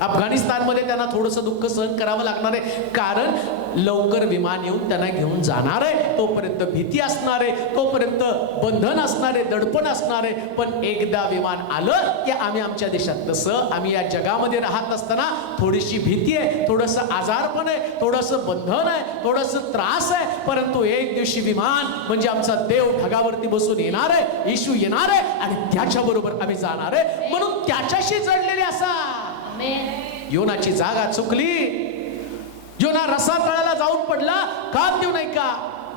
अफगाणिस्तानमध्ये त्यांना थोडंसं दुःख सहन करावं लागणार आहे. कारण लवकर विमान येऊन त्यांना घेऊन जाणार आहे. तोपर्यंत भीती असणार आहे, तोपर्यंत बंधन असणार आहे, दडपण असणार आहे. पण एकदा विमान आलं की आम्ही आमच्या देशात, तसं आम्ही या जगामध्ये राहत असताना थोडीशी भीती आहे, थोडंसं आजारपण आहे, थोडंसं बंधन आहे, थोडंसं त्रास आहे. परंतु एक दिवशी विमान म्हणजे आमचा देव ढगावरती बसून येणार आहे, येशू येणार आहे आणि त्याच्याबरोबर आम्ही जाणार आहे. म्हणून त्याच्याशी जडलेले असा. योनाची जागा चुकली. योना रसातळाला जाऊन पडला. का देऊ नाही का,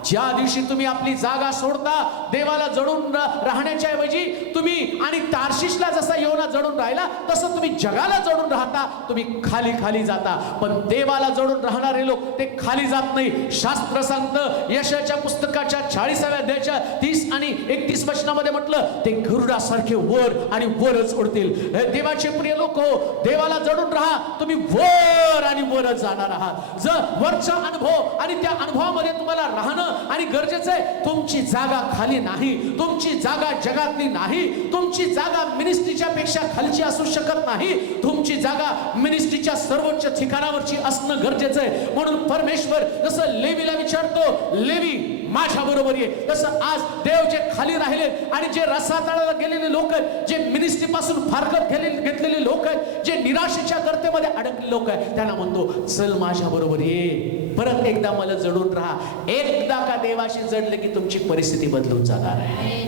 ज्या दिवशी तुम्ही आपली जागा सोडता, देवाला जडून राहण्याच्या ऐवजी तुम्ही, आणि तार्शिशला जसा योना जडून राहिला तसं तुम्ही जगाला जडून राहता, तुम्ही खाली खाली जाता. पण देवाला जडून राहणारे लोक ते खाली जात नाही. शास्त्र सांगतं यशाच्या पुस्तकाच्या 40व्या अध्यायाच्या 30 आणि 31 वचनामध्ये म्हटलं, ते गरुडासारखे वर आणि वरच उडतील. देवाचे प्रिय लोक हो, देवाला जडून राहा, तुम्ही वर आणि वरच जाणार आहात. जर वरचा अनुभव आणि त्या अनुभवामध्ये तुम्हाला राहणं आणि गरजेचं आहे. तुमची जागा खाली नाही, तुमची जागा जगातली नाही, तुमची जागा मिनिस्ट्रीच्या पेक्षा खालची असू शकत नाही. तुमची जागा मिनिस्ट्रीच्या सर्वोच्च ठिकाणावरची असणं गरजेचं आहे. म्हणून परमेश्वर जसं लेवीला विचारतो, लेवी माझ्या बरोबर ये, तसं आज देव जे खाली राहिले आणि जे रसातळाला गेलेले लोक आहेत, जे मिनिस्ट्री पासून फारकत घेतलेले लोक आहेत, जे निराशेच्या गर्तेमध्ये अडकलेले लोक आहेत, त्यांना म्हणतो चल माझ्या बरोबर ये, परत एकदा मला जडून राहा. एकदा का देवाशी जडले की तुमची परिस्थिती बदलून जाणार आहे.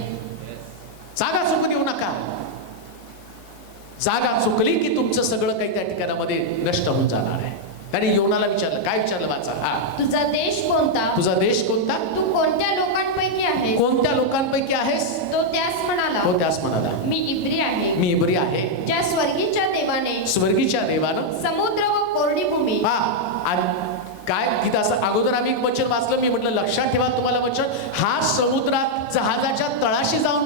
जागा चुकून येऊ नका. जागा चुकली की तुमचं सगळं काही त्या ठिकाणामध्ये नष्ट होऊन जाणार आहे. त्याने योनाला विचारलं, काय विचारलं वाचा. तुझा देश कोणता, तुझा देश कोणता, तू कोणत्या लोकांपैकी आहेस, कोणत्या लोकांपैकी आहेस. तो त्यास म्हणाला, तो त्यास म्हणाला, मी इब्री आहे, मी इब्री आहे. ज्या स्वर्गीच्या देवाने, स्वर्गीच्या देवानं समुद्र व कोरडी भूमी. आणि काय तिथं असं अगोदर आम्ही एक वचन वाचलं, मी म्हटलं लक्षात ठेवा तुम्हाला वचन, हा समुद्रात जहाजाच्या तळाशी जाऊन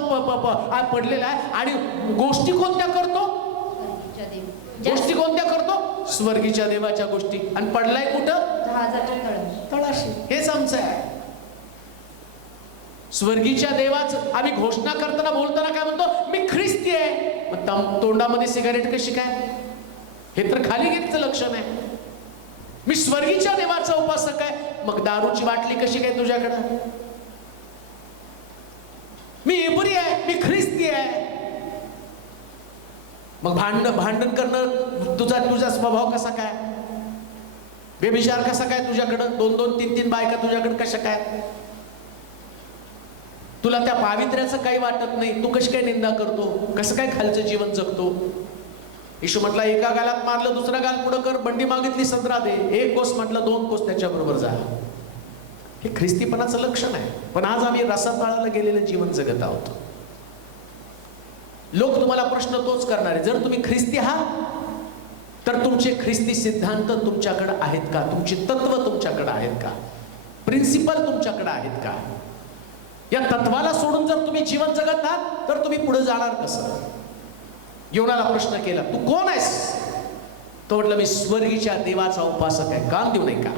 पडलेला आहे. आणि गोष्टी कोणत्या करतो, गोष्टी कोणत्या करतो, स्वर्गीच्या देवाच्या गोष्टी. आणि पडलाय कुठं, जहाजाच्या तळाशी. हेच आमचं आहे. स्वर्गीच्या देवाचं आम्ही घोषणा करताना बोलताना काय म्हणतो, मी ख्रिस्ती आहे. मग तोंडामध्ये सिगारेट कशी काय, हे तर खाली घेतचं लक्षण आहे. मी स्वर्गीच्या देवाचा उपासक आहे, मग दारूची बाटली कशी काय तुझ्याकडं. मी इब्री आहे, मी ख्रिस्ती आहे. मग भांडण करणं तुझा स्वभाव कसा काय? बेविचार कसा काय तुझ्याकडं? 2-2, 3-3 बायका तुझ्याकडे कशा काय? तुला त्या पावित्र्याचं काही वाटत नाही, तू कशी काय निंदा करतो? कसं काय खालचं जीवन जगतो? येशू म्हटला एका गालात मारलं, दुसरा गाल पुढं कर, बंडी मागितली संत्रा दे, 1 कोस म्हटलं 2 कोस त्याच्याबरोबर जा. हे ख्रिस्तीपणाचं लक्षण आहे. पण आज आम्ही रसातळाला गेलेलं जीवन जगत आहोत. लोक तुम्हाला प्रश्न तोच करणार आहे, जर तुम्ही ख्रिस्ती आहात तर तुमचे ख्रिस्ती सिद्धांत तुमच्याकडे आहेत का? तुमची तत्व तुमच्याकडे आहेत का? प्रिन्सिपल तुमच्याकडे आहेत का? या तत्वाला सोडून जर तुम्ही जीवन जगत आहात तर तुम्ही पुढे जाणार कसं? योनाला प्रश्न केला, तू कोण आहेस? तो म्हटलं मी स्वर्गीच्या देवाचा उपासक आहे. काम देऊ नये का?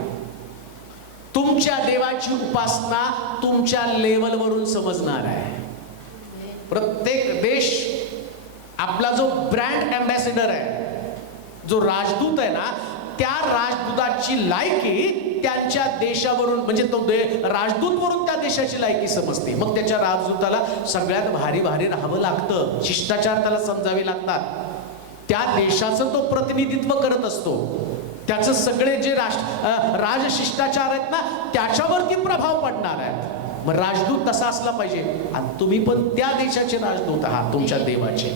तुमच्या देवाची उपासना तुमच्या लेवलवरून समजणार आहे. प्रत्येक देश आपला जो ब्रँड अँबॅसेडर आहे, जो राजदूत आहे ना, त्या राजदूताची लायकी त्यांच्या देशावरून, म्हणजे तो राजदूत वरून त्या देशाची लायकी समजते. मग त्याच्या राजदूताला सगळ्यात भारी राहावं लागतं, शिष्टाचार त्याला समजावे लागतात. त्या देशाचं तो प्रतिनिधित्व करत असतो. त्याचं सगळे जे राजशिष्टाचार आहेत ना, त्याच्यावरती प्रभाव पडणार आहे. मग राजदूत तसा असला पाहिजे. आणि तुम्ही पण त्या देशाचे राजदूत आहात, तुमच्या देवाचे.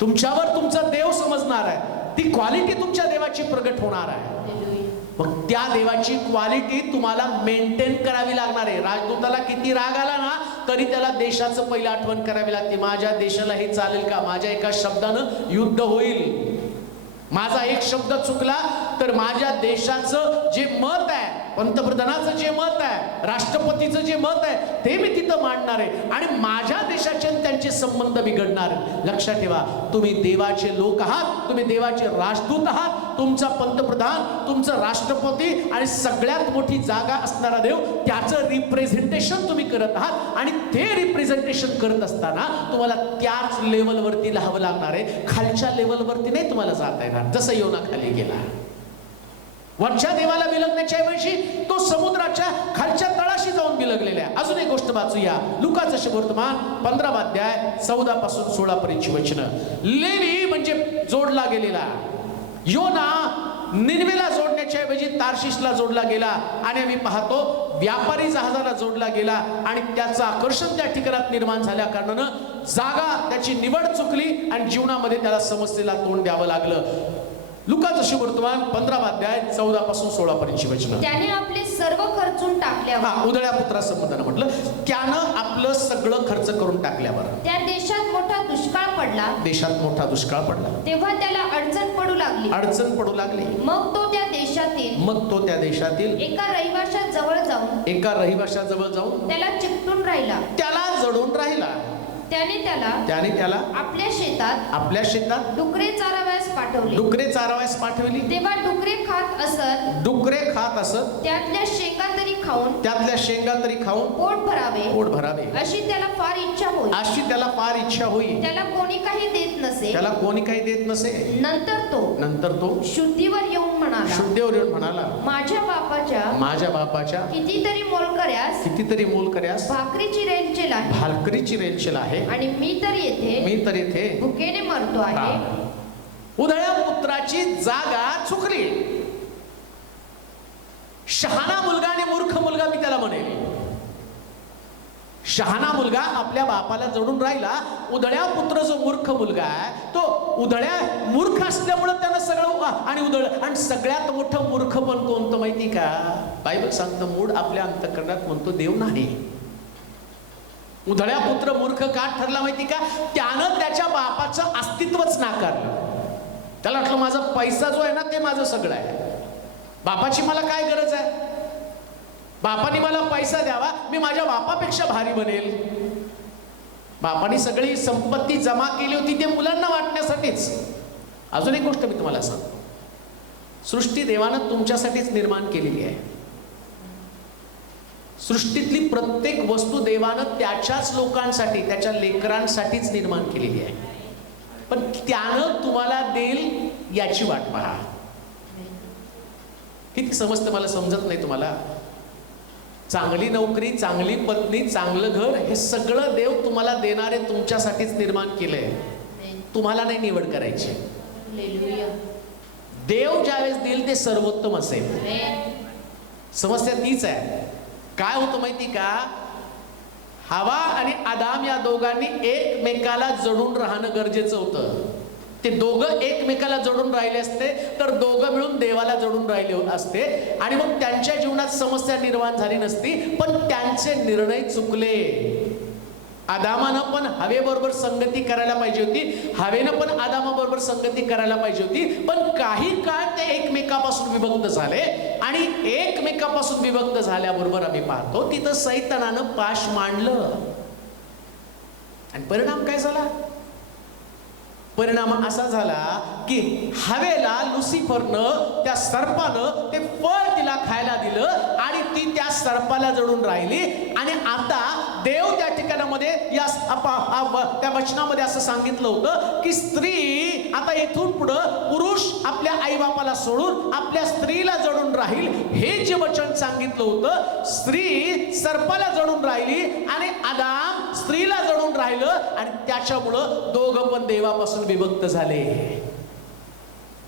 तुमच्यावर तुमचा देव समजणार आहे, ती क्वालिटी तुमच्या देवाची प्रगट होणार आहे. मग त्या देवाची क्वालिटी तुम्हाला मेंटेन करावी लागणार आहे. राजदूताला किती राग आला ना तरी त्याला देशाचं पहिलं आठवण करावी लागते. माझ्या देशाला हे चालेल का? माझ्या एका शब्दानं युद्ध होईल. माझा एक शब्द चुकला तर माझ्या देशाचं जे मत आहे, पंतप्रधानाचं जे मत आहे, राष्ट्रपतीचं जे मत आहे, ते मी तिथं मांडणार आहे आणि माझ्या देशाचे त्यांचे संबंध बिघडणार. लक्षात ठेवा, तुम्ही देवाचे लोक आहात, तुम्ही देवाचे राजदूत आहात. तुमचा पंतप्रधान, तुमचं राष्ट्रपती आणि सगळ्यात मोठी जागा असणारा देव, त्याचं रिप्रेझेंटेशन तुम्ही करत आहात. आणि ते रिप्रेझेंटेशन करत असताना तुम्हाला त्याच लेवलवरती राहावं लागणार आहे. खालच्या लेवलवरती नाही तुम्हाला जाता येणार. जसं योना खाली गेला, वरच्या देवाला बिलगण्याच्या ऐवजी तो समुद्राच्या खालच्या तळाशी जाऊन बिलगलेला आहे. अजून एक गोष्ट वाचूया, लुकाचं शुभवर्तमान 15 अध्याय 14 पासून 16 पर्यंतची वचनं. लेवी म्हणजे जोडला गेलेला. योना निनवेला जोडण्याच्या ऐवजी तार्शिशला जोडला गेला. आणि आम्ही पाहतो व्यापारी जहाजाला जोडला गेला आणि त्याचं आकर्षण त्या ठिकाणात निर्माण झाल्या कारणानं जागा त्याची निवड चुकली आणि जीवनामध्ये त्याला समस्येला तोंड द्यावं लागलं. लुकाचं शुभवर्तमान 15 अध्याय 14 पासून 16 पर्यंतची वचनं. त्याने आपले सर्व खर्चून टाकल्यावर, उधळ्या पुत्रासंबंधानं म्हटलं, त्यानं आपलं सगळं खर्च करून टाकल्यावर त्या देशात मोठा दुष्काळ पडला. देशात मोठा दुष्काळ पडला. तेव्हा त्याला अडचण पडू लागली. मग तो त्या देशातील एका रहिवाशाजवळ जाऊन त्याला चिकटून राहिला, त्याला जडून राहिला. त्याने त्याला आपल्या शेतात डुकरे चारावयास पाठवली. तेव्हा डुकरे खात असत त्यातल्या शेंगा तरी खाऊन पोट भरावे अशी त्याला फार इच्छा होई. त्याला कोणी काही देत नसे. नंतर तो शुद्धीवर येऊन म्हणाला, माझ्या बापाच्या कितीतरी मोल कर्यास भाकरीची रेलचेल आहे आणि मी तर येथे भुकेने मरतो आहे. उधळ्या पुत्राची जागा चुकली. शहाणा मुलगा आणि मूर्ख मुलगा मी त्याला म्हणेल. शहाणा मुलगा आपल्या बापाला जोडून राहिला. उधळ्या पुत्र जो मूर्ख मुलगा आहे, तो उधळ्या मूर्ख असल्यामुळे त्यानं सगळं आणि सगळ्यात मोठं मूर्ख पण कोणतं माहिती का? बायबल सांगतं, मूळ आपल्या अंतःकरणात म्हणतो देव नाही. उधळ्या पुत्र मूर्ख का ठरला माहिती का? त्यानं त्याच्या बापाचं अस्तित्वच नाकारलं. त्याला वाटलं माझा पैसा जो आहे ना ते माझं सगळं आहे, बापाची मला काय गरज आहे? बापाने मला पैसा द्यावा, मी माझ्या बापापेक्षा भारी बनेल. बापाने सगळी संपत्ती जमा केली होती ते मुलांना वाटण्यासाठीच. अजून एक गोष्ट मी तुम्हाला सांगतो, सृष्टी देवानं तुमच्यासाठीच निर्माण केलेली आहे. सृष्टीतली प्रत्येक वस्तू देवानं त्याच्याच लोकांसाठी, त्याच्या लेकरांसाठीच निर्माण केलेली आहे. पण त्यानं तुम्हाला देईल याची वाट पहा. किती समजतं मला समजत नाही तुम्हाला. चांगली नोकरी, चांगली पत्नी, चांगलं घर, हे सगळं देव तुम्हाला देणारे तुमच्यासाठीच निर्माण केलंय. तुम्हाला नाही निवड करायची. देव ज्यावेळेस देईल ते सर्वोत्तम असेल. समस्या तीच आहे. काय होतं माहिती का, हवा आणि आदाम या दोघांनी एकमेकाला जडून राहणं गरजेचं होतं. ते दोघं एकमेकाला जडून राहिले असते तर दोघं मिळून देवाला जडून राहिले असते आणि मग त्यांच्या जीवनात समस्या निर्माण झाली नसती. पण त्यांचे निर्णय चुकले. आदामानं पण हवेबरोबर संगती करायला पाहिजे होती, हवेनं पण आदामाबरोबर संगती करायला पाहिजे होती. पण काही काळ ते एकमेकापासून विभक्त झाले आणि एकमेकापासून विभक्त झाल्याबरोबर आम्ही पाहतो तिथं सैतानानं पाश मांडलं. आणि परिणाम काय झाला? परिणाम असा झाला की हवेला लुसिफरनं, त्या सर्पानं ते फळ तिला खायला दिलं आणि ती त्या सर्पाला जडून राहिली. आणि आता देव त्या ठिकाणामध्ये या त्या वचनामध्ये असं सांगितलं होतं की स्त्री आता इथून पुढं पुरुष आपल्या आई बापाला सोडून आपल्या स्त्रीला जडून राहील. हे जे वचन सांगितलं होतं, स्त्री सर्पाला जडून राहिली आणि आदाम स्त्रीला जडून राहिलं आणि त्याच्यामुळं दोघं पण देवापासून विभक्त झाले.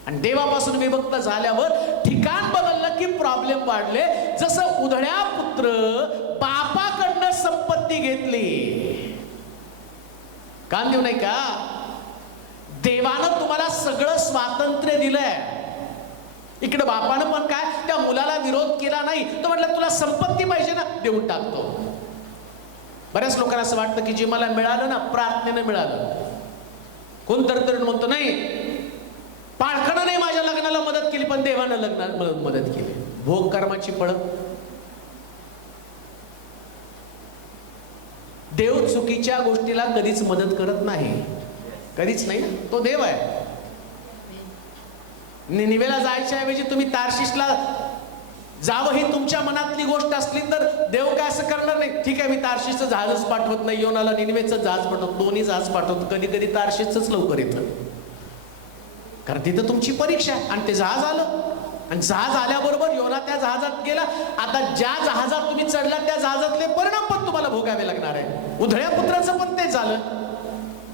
आणि देवापासून विभक्त झाल्यावर ठिकाण बदललं की प्रॉब्लेम वाढले. जसं उधळ्या पुत्र बापाकडनं संपत्ती घेतली. कान देऊ नाही का? देवानं तुम्हाला सगळं स्वातंत्र्य दिलंय. इकडे बापानं पण काय त्या मुलाला विरोध केला नाही. तो म्हटलं तुला संपत्ती पाहिजे ना, देऊन टाकतो. बऱ्याच लोकांना असं वाटतं की जे मला मिळालं ना प्रार्थनेनं मिळालं. कोणतरी तरुण म्हणतो नाही, पाळखणं नाही माझ्या लग्नाला मदत केली पण देवानं लग्नाला मदत केली. भोग कर्माची फळं. देव चुकीच्या गोष्टीला कधीच मदत करत नाही, कधीच नाही. तो देव आहे. निनिवेला जायच्या ऐवजी तुम्ही तार्शिशला जावं ही तुमच्या मनातली गोष्ट असली तर देव काय असं करणार नाही. ठीक आहे, मी तार्शिशचं जहाजच पाठवत नाही, योनाला निनिवेचं जहाज पाठवतो, दोन्ही जहाज पाठवतो. कधी कधी तार्शिशच लवकर येतं, कारण तिथं तुमची परीक्षा आहे. आणि ते जहाज आलं आणि जहाज आल्याबरोबर योना त्या जहाजात गेला. आता ज्या जहाजात तुम्ही चढला त्या जहाजातले परिणाम पण तुम्हाला भोगावे लागणार आहे. उधळ्या पुत्राचं पण ते झालं.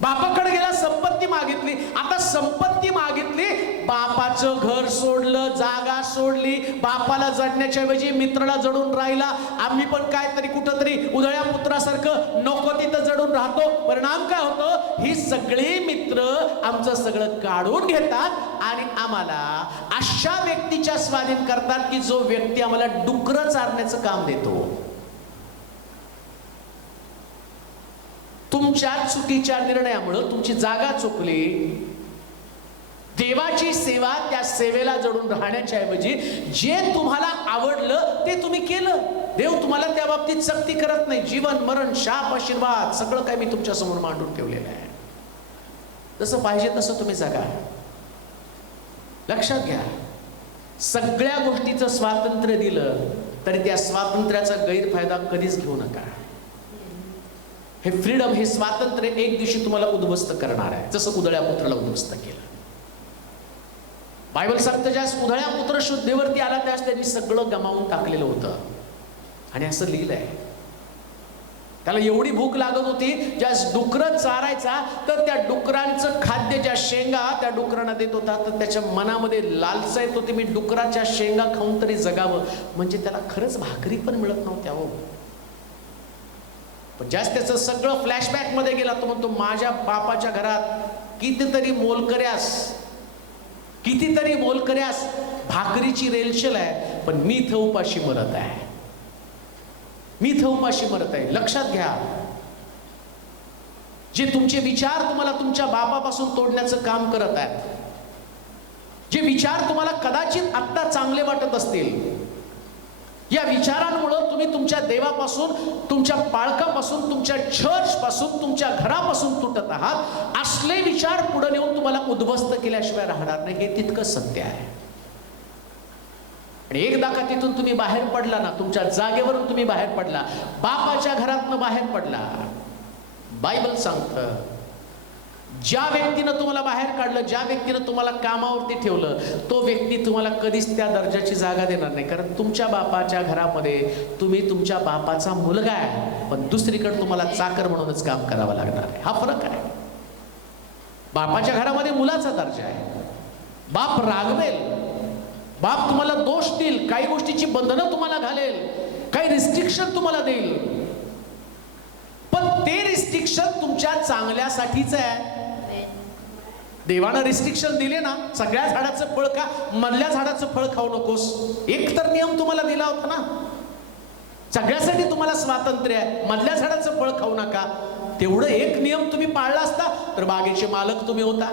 बापाकडे गेला, संपत्ती मागितली. आता संपत्ती मागितली, बापाचं घर सोडलं, जागा सोडली, बापाला जडण्याच्या ऐवजी मित्राला जडून राहिला. आम्ही पण काहीतरी कुठंतरी उधळ्या पुत्रासारखं नको तिथं जडून राहतो. परिणाम काय होतो? ही सगळी मित्र आमचं सगळं काढून घेतात आणि आम्हाला अशा व्यक्तीच्या स्वाधीन करतात की जो व्यक्ती आम्हाला डुकरं चारण्याचं काम देतो. तुमच्या चुकीच्या निर्णयामुळे तुमची जागा चुकली. देवाची सेवा, त्या सेवेला जडून राहण्याच्या ऐवजी जे तुम्हाला आवडलं ते तुम्ही केलं. देव तुम्हाला त्या बाबतीत सक्ती करत नाही. जीवन मरण शाप आशीर्वाद सगळं काही मी तुमच्या समोर मांडून ठेवलेलं आहे. जसं पाहिजे तसं तुम्ही जगा. लक्षात घ्या, सगळ्या गोष्टीचं स्वातंत्र्य दिलं तरी त्या स्वातंत्र्याचा गैरफायदा कधीच घेऊ नका. हे फ्रीडम, हे स्वातंत्र्य एक दिवशी तुम्हाला उद्ध्वस्त करणार आहे, जसं उधळ्या पुत्राला उद्ध्वस्त केलं. बायबल सांगतं ज्यास उधळ्या पुत्र शुद्धीवरती आला त्यास त्यांनी सगळं गमावून टाकलेलं होतं. आणि असं लिहिलंय, त्याला एवढी भूक लागत होती, ज्यास डुकरं चारायचा तर त्या डुकरांचं खाद्य, ज्या शेंगा त्या डुकरांना देत होता, तर त्याच्या मनामध्ये लालसा येत होती, मी डुकराच्या शेंगा खाऊन तरी जगावं. म्हणजे त्याला खरंच भाकरी पण मिळत नव्हत्या हो. पण ज्यास त्याचं सगळं फ्लॅशबॅक मध्ये गेला, तो म्हणतो माझ्या बापाच्या घरात कितीतरी मोलकऱ्यास भाकरीची रेलचेल आहे, पण मी इथं उपाशी मरत आहे. लक्षात घ्या, जे तुमचे विचार तुम्हाला तुमच्या बापापासून तोडण्याचं काम करत आहेत, जे विचार तुम्हाला कदाचित आत्ता चांगले वाटत असतील, या विचारांमुळे तुम्ही तुमच्या देवापासून, तुमच्या पाळकापासून, तुमच्या चर्च पासून, तुमच्या घरापासून तुटत आहात. असले विचार पुढे नेऊन तुम्हाला उद्ध्वस्त केल्याशिवाय राहणार नाही. हे तितकं सत्य आहे. आणि एकदा का तिथून तुम्ही बाहेर पडला ना, तुमच्या जागेवरून तुम्ही बाहेर पडला, बापाच्या घरातनं बाहेर पडला, बायबल सांगतं ज्या व्यक्तीनं तुम्हाला बाहेर काढलं, ज्या व्यक्तीनं तुम्हाला कामावरती ठेवलं, तो व्यक्ती तुम्हाला कधीच त्या दर्जाची जागा देणार नाही. कारण तुमच्या बापाच्या घरामध्ये तुम्ही तुमच्या बापाचा मुलगा आहे, पण दुसरीकडे तुम्हाला चाकर म्हणूनच काम करावं लागणार आहे. हा फरक आहे. बापाच्या घरामध्ये मुलाचा दर्जा आहे. बाप रागवेल, बाप तुम्हाला दोष देईल, काही गोष्टीची बंधनं तुम्हाला घालेल, काही रिस्ट्रिक्शन तुम्हाला देईल, पण ते रिस्ट्रिक्शन तुमच्या चांगल्यासाठीच आहे. देवानं रिस्ट्रिक्शन दिले ना, सगळ्या झाडाचं फळ खा, मधल्या झाडाचं फळ खाऊ नकोस, एक तर नियम तुम्हाला दिला होता ना. सगळ्यासाठी तुम्हाला स्वातंत्र्य आहे, मधल्या झाडाचं फळ खाऊ नका, तेवढं एक नियम तुम्ही पाळला असता तर बागेचे मालक तुम्ही होता.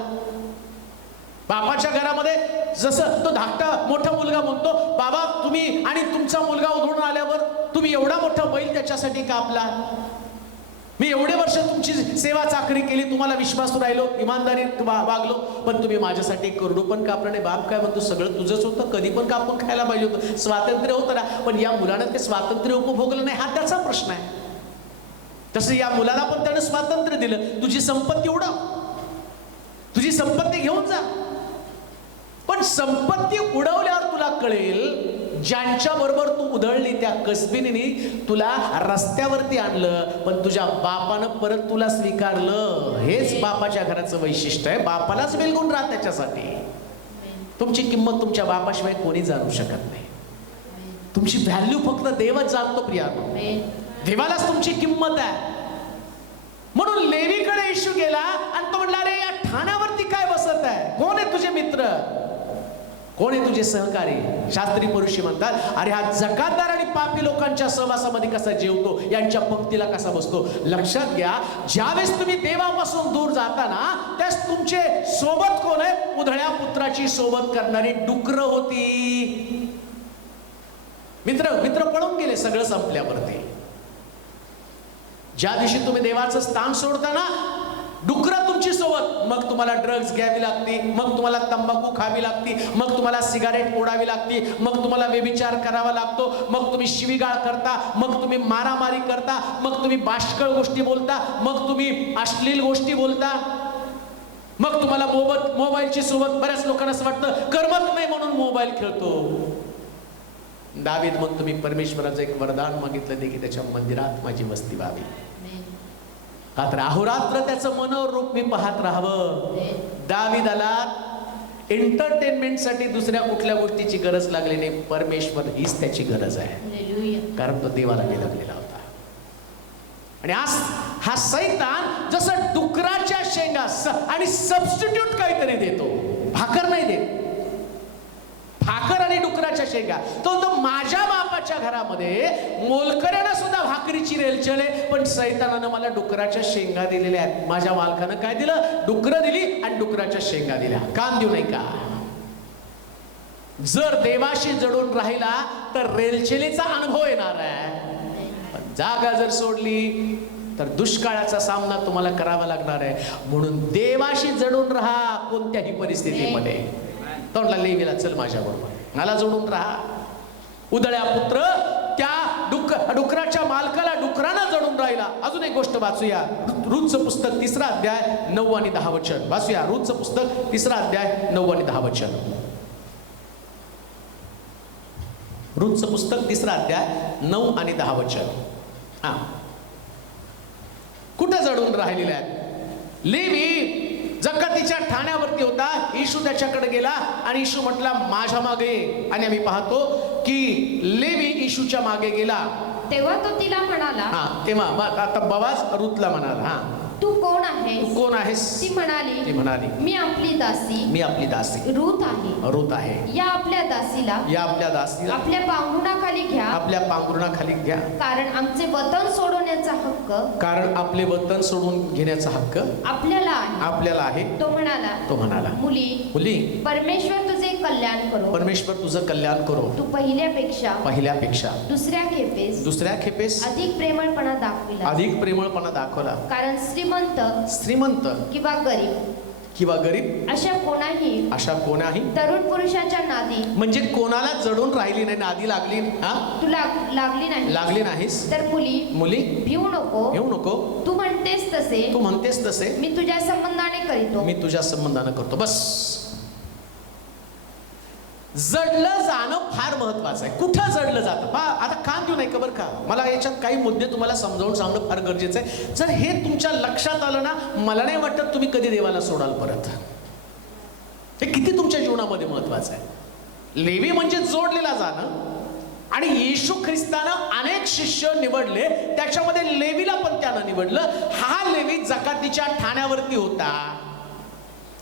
बापाच्या घरामध्ये जसं तो धाकटा मोठा मुलगा म्हणतो, बाबा तुम्ही आणि तुमचा मुलगा उधळून आल्यावर तुम्ही एवढा मोठा बैल त्याच्यासाठी कापला, मी एवढे वर्ष तुमची सेवा चाकरी केली, तुम्हाला विश्वासू राहिलो, इमानदारी वागलो, पण तुम्ही माझ्यासाठी एक करडू पण कापलं नाही. बाप काय म्हणतो, सगळं तुझंच होतं, कधी पण कापून खायला पाहिजे होतं, स्वातंत्र्य होतं ना, पण या मुलानं ते स्वातंत्र्य उपभोगलं नाही, हा त्याचा प्रश्न आहे. तसं या मुलाला पण त्यानं स्वातंत्र्य दिलं, तुझी संपत्ती उडव, तुझी संपत्ती घेऊन जा, पण संपत्ती उडवल्यावर तुला कळेल ज्यांच्या बरोबर तू उधळली त्या कसबिनीने तुला रस्त्यावरती आणलं, पण तुझ्या बापानं परत तुला स्वीकारलं. हेच बापाच्या घराचं वैशिष्ट्य आहे. बापालाच वेलगून राहा त्याच्यासाठी. तुमची किंमत तुमच्या बापाशिवाय कोणी जाणू शकत नाही. तुमची व्हॅल्यू फक्त देवच जाणतो प्रियानो, देवालाच तुमची किंमत आहे. म्हणून लेवीकडे येशू गेला आणि तो म्हणला, अरे या ठाण्यावरती काय बसत आहे, कोण आहे तुझे मित्र, कोण आहे तुझे सहकारी. शास्त्री पुरुषी म्हणतात, अरे हा जकातदार आणि पापी लोकांच्या सहवासामध्ये कसा जेवतो, यांच्या पंक्तीला कसा बसतो. लक्षात घ्या, ज्यावेळेस तुम्ही देवापासून दूर जाताना त्यास तुमचे सोबत कोण आहे, उधळ्या पुत्राची सोबत करणारी डुकरं होती. मित्र पळून गेले सगळं संपल्यावरती. ज्या दिवशी तुम्ही देवाचं स्थान सोडता ना, डुकरं तुमची सोबत, मग तुम्हाला ड्रग्ज घ्यावी लागते, मग तुम्हाला तंबाखू खावी लागते, मग तुम्हाला सिगारेट ओढावी लागते, मग तुम्हाला व्यभिचार करावा लागतो, मग तुम्ही शिवीगाळ करता, मग तुम्ही मारामारी करता, मग तुम्ही बाष्कळ गोष्टी बोलता, मग तुम्ही अश्लील गोष्टी बोलता, मग तुम्हाला मोबाईलची सोबत. बऱ्याच लोकांना असं वाटतं करमत नाही म्हणून मोबाईल खेळतो. दावीद मग तुम्ही परमेश्वराचं एक वरदान मागितलं ते की त्याच्या मंदिरात माझी वस्ती व्हावी, रात्र अहोरात्र त्याचं मनोरूप मी पाहत राहावं. दावीदाला एंटरटेनमेंटसाठी दुसऱ्या कुठल्या गोष्टीची गरज लागली नाही, परमेश्वर हीच त्याची गरज आहे, कारण तो देवाला लागलेला होता. आणि आज हा सैतान जसं डुकराच्या शेंगा आणि सबस्टिट्यूट काहीतरी देतो, भाकर नाही देत, भाकर आणि डुकराच्या शेंगा. तो माझ्या बापाच्या घरामध्ये मोलकऱ्यानं सुद्धा भाकरीची रेलचल आहे, पण सैतानानं मला डुकराच्या शेंगा दिलेल्या आहेत. माझ्या मालकानं काय दिलं, डुकरं दिली आणि डुकराच्या शेंगा दिल्या. काम देऊ नाही का. जर देवाशी जडून राहिला तर रेलचेलीचा अनुभव येणार आहे, पण जागा जर सोडली तर दुष्काळाचा सामना तुम्हाला करावा लागणार आहे. म्हणून देवाशी जडून राहा कोणत्याही परिस्थितीमध्ये. तोंडला लेवीला, चल माझ्या बरोबर, मला जोडून राहा. उधळ्या पुत्र त्या डुकराच्या मालकाला डुकरानं जडून राहिला. अजून एक गोष्ट वाचूया, रूथचं पुस्तक 3 अध्याय 9 आणि 10 वचन वाचूया. रूथचं पुस्तक 3 अध्याय 9 आणि 10 वचन. रूथचं पुस्तक 3 अध्याय 9 आणि 10 वचन. हा, कुठं जडून राहिलेले आहेत. लेवी जकातीच्या ठाण्यावरती होता. येशू त्याच्याकडे गेला आणि येशू म्हटला माझ्या मागे, आणि आम्ही पाहतो की लेवी येशूच्या मागे गेला. तेव्हा तो तिला म्हणाला, हा तेव्हा आता बवाज रूथला म्हणाला, हा तू कोण आहेस, तू कोण आहेस. ती म्हणाली मी आपली दासी रूथ आहे. या आपल्या दासीला आपल्या पांघरुणाखाली घ्या, कारण आमचे वतन सोडवण्याचा हक्क, कारण आपले वतन सोडून घेण्याचा हक्क आपल्याला आहे. तो म्हणाला मुली परमेश्वर तुझं कल्याण करो. तू पहिल्यापेक्षा दुसऱ्या खेपेस अधिक प्रेमळपणा दाखवला. कारण श्रीमंत किंवा गरीब अशा कोणाही तरुण पुरुषाच्या नादी, म्हणजे कोणाला जडून राहिली नाही, नादी लागली तू लागली नाहीस तर मुली भिवू नको. तू म्हणतेस तसे मी तुझ्या संबंधाने करतो. बस जडलं जाणं फार महत्वाचं आहे. कुठं जडलं जातं आता कान देऊ नाही का बरं का, मला याच्यात काही मुद्दे तुम्हाला समजावून सांगणं फार गरजेचं आहे. जर हे तुमच्या लक्षात आलं ना, मला नाही वाटत तुम्ही कधी देवाला सोडाल परत. हे किती तुमच्या जीवनामध्ये महत्वाचं आहे. लेवी म्हणजे जोडलेला जाणं, आणि येशू ख्रिस्तानं अनेक शिष्य निवडले, त्याच्यामध्ये लेवीला पण त्यानं निवडलं. हा लेवी जकातीच्या ठाण्यावरती होता.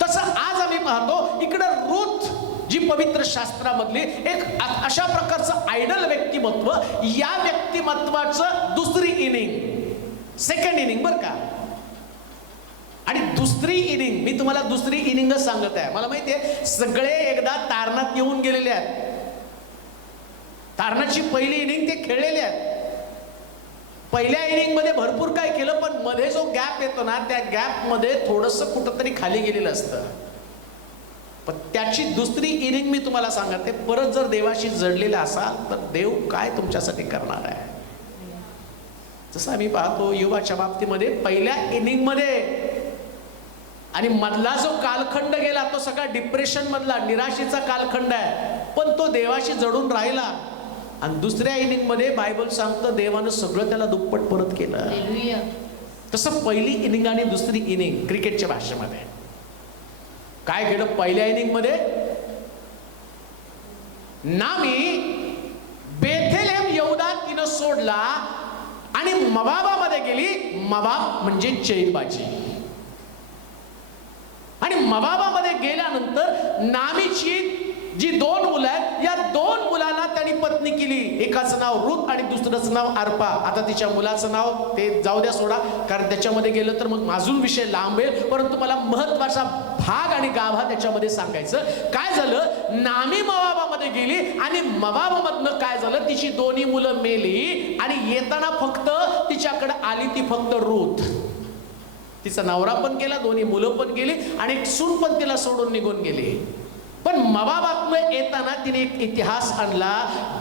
तसं आज आम्ही पाहतो इकडं रूथ जी पवित्र शास्त्रामधली एक अशा प्रकारचं आयडल व्यक्तिमत्व, या व्यक्तिमत्वाचं दुसरी इनिंग, सेकंड इनिंग बरं का. आणि दुसरी इनिंग मी तुम्हाला दुसरी इनिंगच सांगत आहे. मला माहिती आहे सगळे एकदा तारणात येऊन गेलेले आहेत. तारणाची पहिली इनिंग ते खेळलेले आहेत. पहिल्या इनिंग मध्ये भरपूर काय केलं, पण मध्ये जो गॅप येतो ना, त्या गॅप मध्ये थोडंसं कुठंतरी खाली गेलेलं असतं. पण त्याची दुसरी इनिंग मी तुम्हाला सांगते, परत जर देवाशी जडलेला असाल तर देव काय तुमच्यासाठी करणार आहे. जसं आम्ही पाहतो युवाच्या बाबतीमध्ये पहिल्या इनिंग मध्ये आणि मधला जो कालखंड गेला तो सगळा डिप्रेशन मधला, निराशेचा कालखंड आहे, पण तो देवाशी जडून राहिला. आणि दुसऱ्या इनिंग मध्ये बायबल सांगतं देवानं सगळं त्याला दुप्पट परत केलं. तसं पहिली इनिंग आणि दुसरी इनिंग क्रिकेटच्या भाषेमध्ये काय केलं. पहिल्या इनिंग मध्ये नामी बेथेलेम यहूदा तिनं सोडला आणि मवाबामध्ये गेली. मवाब म्हणजे चैलबाजी. आणि मवाबामध्ये गेल्यानंतर नामीची जी दोन मुलं आहेत, या दोन मुलांना त्यांनी पत्नी केली. एकाचं नाव रुत आणि दुसरंच नाव अर्पा. आता तिच्या मुलाचं नाव ते जाऊ द्या सोडा, कारण त्याच्यामध्ये गेलं तर मग अजून विषय लांबेल. परंतु मला महत्वाचा भाग आणि गाभा त्याच्यामध्ये सांगायचं. काय झालं, नामी मवाबामध्ये गेली आणि मवाबामधनं काय झालं, तिची दोन्ही मुलं मेली आणि येताना फक्त तिच्याकडे आली ती फक्त रुत. तिचा नवरा पण गेला, दोन्ही मुलं पण गेली आणि एक सून पण तिला सोडून निघून गेली. पण मवाबातनं येताना तिने एक इतिहास आणला,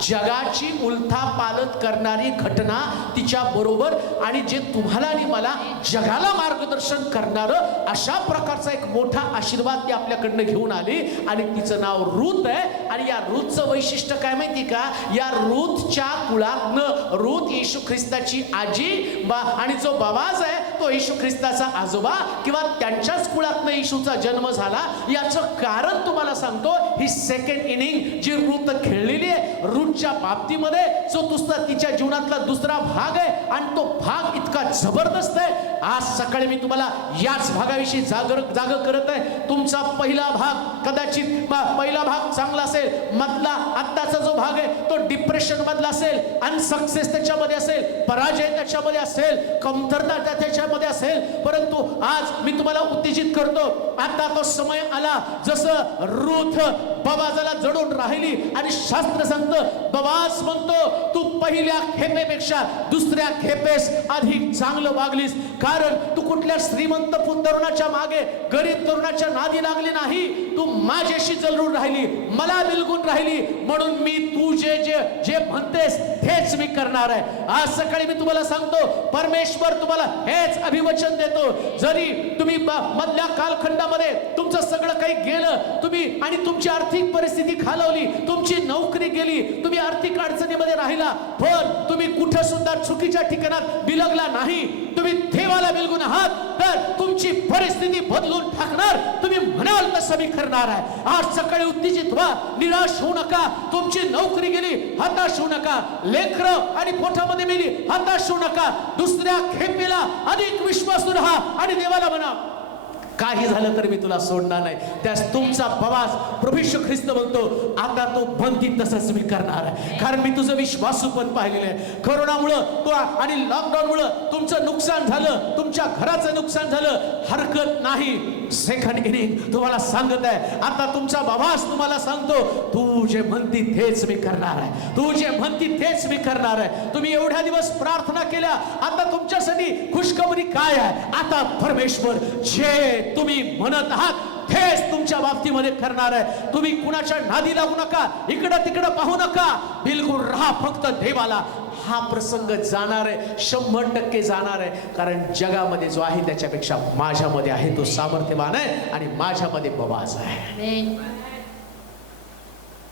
जगाची उलथापालट करणारी घटना तिच्या बरोबर, आणि जे तुम्हाला आणि मला जगाला मार्गदर्शन करणारं अशा प्रकारचा एक मोठा आशीर्वाद ती आपल्याकडनं घेऊन आली. आणि तिचं नाव रूथ आहे. आणि या रूथचं वैशिष्ट्य काय माहिती का, या रूथच्या कुळातनं, रूथ येशू ख्रिस्ताची आजी आणि जो बवाज आहे तो येशू ख्रिस्ताचा आजोबा किंवा त्यांच्याच कुळातनं येशूचा जन्म झाला. याचं कारण तुम्हाला सांगतो, ही सेकंड इनिंग जी रूथ खेळलेली आहे, रूथच्या बाबतीमध्ये जो तिच्या जीवनातला दुसरा भाग आहे, आणि तो भाग इतका जबरदस्त आहे. आज सकाळी मी तुम्हाला याच भागाविषयी जाग करत आहे. तुमचा पहिला भाग कदाचित पहिला भाग चांगला असेल, मधला आत्ताचा जो भाग आहे तो डिप्रेशन मधला असेल, अनसक्सेस त्याच्यामध्ये असेल, पराजय त्याच्यामध्ये असेल, कमतरता त्याच्यामध्ये असेल. परंतु आज मी तुम्हाला उत्तेजित करतो, आता तो समय आला जसं रूथ बवाजाला जडून राहिली आणि शास्त्र सांगतं, बवाज म्हणतो तू पहिल्या खेपेपेक्षा दुसऱ्या खेपेस अधिक चांगलं वागलीस, कारण तू कुठल्या श्रीमंत तरुणाच्या मागे, गरीब तरुणाच्या नादी लागली नाही, तू माझ्याशी जळून राहिली, मला बिलगून राहिली, म्हणून मी तू जे म्हणतेस तेच मी करणार आहे. आज सकाळी मी तुम्हाला सांगतो, परमेश्वर तुम्हाला हेच अभिवचन देतो. जरी तुम्ही मधल्या कालखंडामध्ये तुमचं सगळं काही गेलं, तुम्ही आणि तुमची आर्थिक परिस्थिती खालवली, तुमची नोकरी गेली, तुम्ही आर्थिक अडचणीमध्ये राहिला, पण तुम्ही कुठं सुद्धा चुकीच्या ठिकाणात बिलगला नाही, तुम्ही देवाला बिलगून आहात, तर तुमची परिस्थिती बदलून टाकणार. तुम्ही म्हणाल तसं मी करणार आहे. आज सकाळी उत्तेजित व्हा, निराश होऊ नका. तुमची नोकरी गेली, हताश होऊ नका. लेकरं आणि पोटामध्ये मेली, हताश होऊ नका. दुसऱ्या खेपेला अधिक विश्वासू राहा आणि देवाला म्हणा, काही झालं तरी मी तुला सोडणार नाही. त्यास तुमचा बवाज प्रभू येशू ख्रिस्त म्हणतो, आता तो बनती तसंच मी करणार आहे, कारण मी तुझं विश्वासू पण पाहिलेलं आहे. कोरोनामुळं आणि लॉकडाऊनमुळं तुमचं नुकसान झालं, तुमच्या घराचं नुकसान झालं, हरकत नाही. सेकंड इनिंग तुम्हाला सांगत आहे, आता तुमचा बवाज तुम्हाला सांगतो, तू जे म्हणती तेच मी करणार आहे, तू जे म्हणती तेच मी करणार आहे. तुम्ही एवढ्या दिवस प्रार्थना केल्या, आता तुमच्यासाठी खुशखबरी काय आहे, आता परमेश्वर जे तुम्ही म्हणत आहात तेच तुमच्या बाबतीमध्ये करणार आहे. तुम्ही कुणाच्या नादी लागू नका, इकडं तिकडं पाहू नका, बिलकुल राहा फक्त देवाला. हा प्रसंग जाणार आहे, 100% जाणार आहे, कारण जगामध्ये जो आहे त्याच्यापेक्षा माझ्यामध्ये आहे तो सामर्थ्यवान आहे आणि माझ्यामध्ये बवाज आहे.